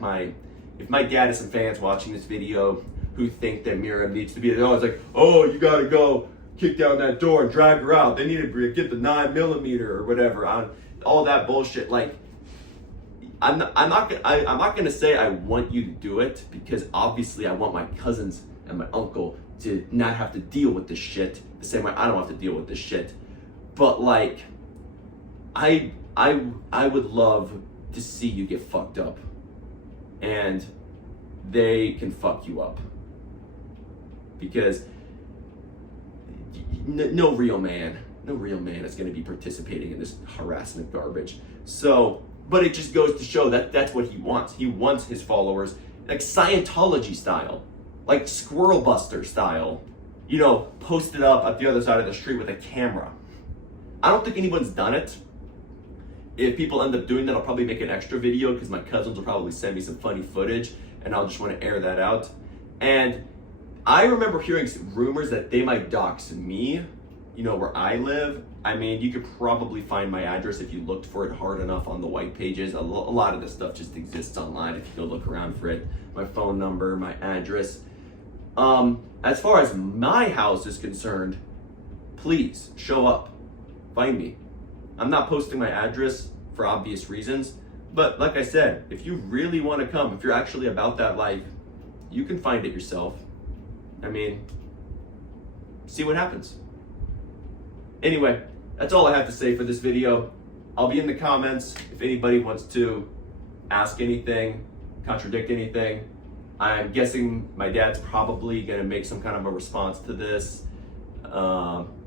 if my dad has some fans watching this video who think that Miriam needs to be, it's like, oh, you gotta go kick down that door and drag her out. They need to get the 9mm or whatever on all that bullshit. Like, I'm not gonna say I want you to do it, because obviously I want my cousins and my uncle to not have to deal with this shit the same way I don't have to deal with this shit. But like, I would love to see you get fucked up, and they can fuck you up, because no real man is going to be participating in this harassment garbage. So, but it just goes to show that that's what he wants. He wants his followers like Scientology style, like Squirrel Buster style, posted up at the other side of the street with a camera. I don't think anyone's done it. If people end up doing that, I'll probably make an extra video, because my cousins will probably send me some funny footage, and I'll just want to air that out. And I remember hearing rumors that they might dox me, where I live. I mean, you could probably find my address if you looked for it hard enough on the white pages. A lot of this stuff just exists online if you go look around for it. My phone number, my address. As far as my house is concerned, please show up, find me. I'm not posting my address for obvious reasons, but like I said, if you really want to come, if you're actually about that life, you can find it yourself. I mean, see what happens. Anyway, that's all I have to say for this video. I'll be in the comments if anybody wants to ask anything, contradict anything. I'm guessing my dad's probably gonna make some kind of a response to this.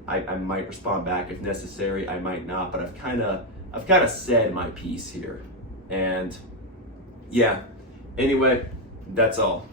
I might respond back if necessary, I might not, but I've kind of said my piece here. And yeah, anyway, that's all.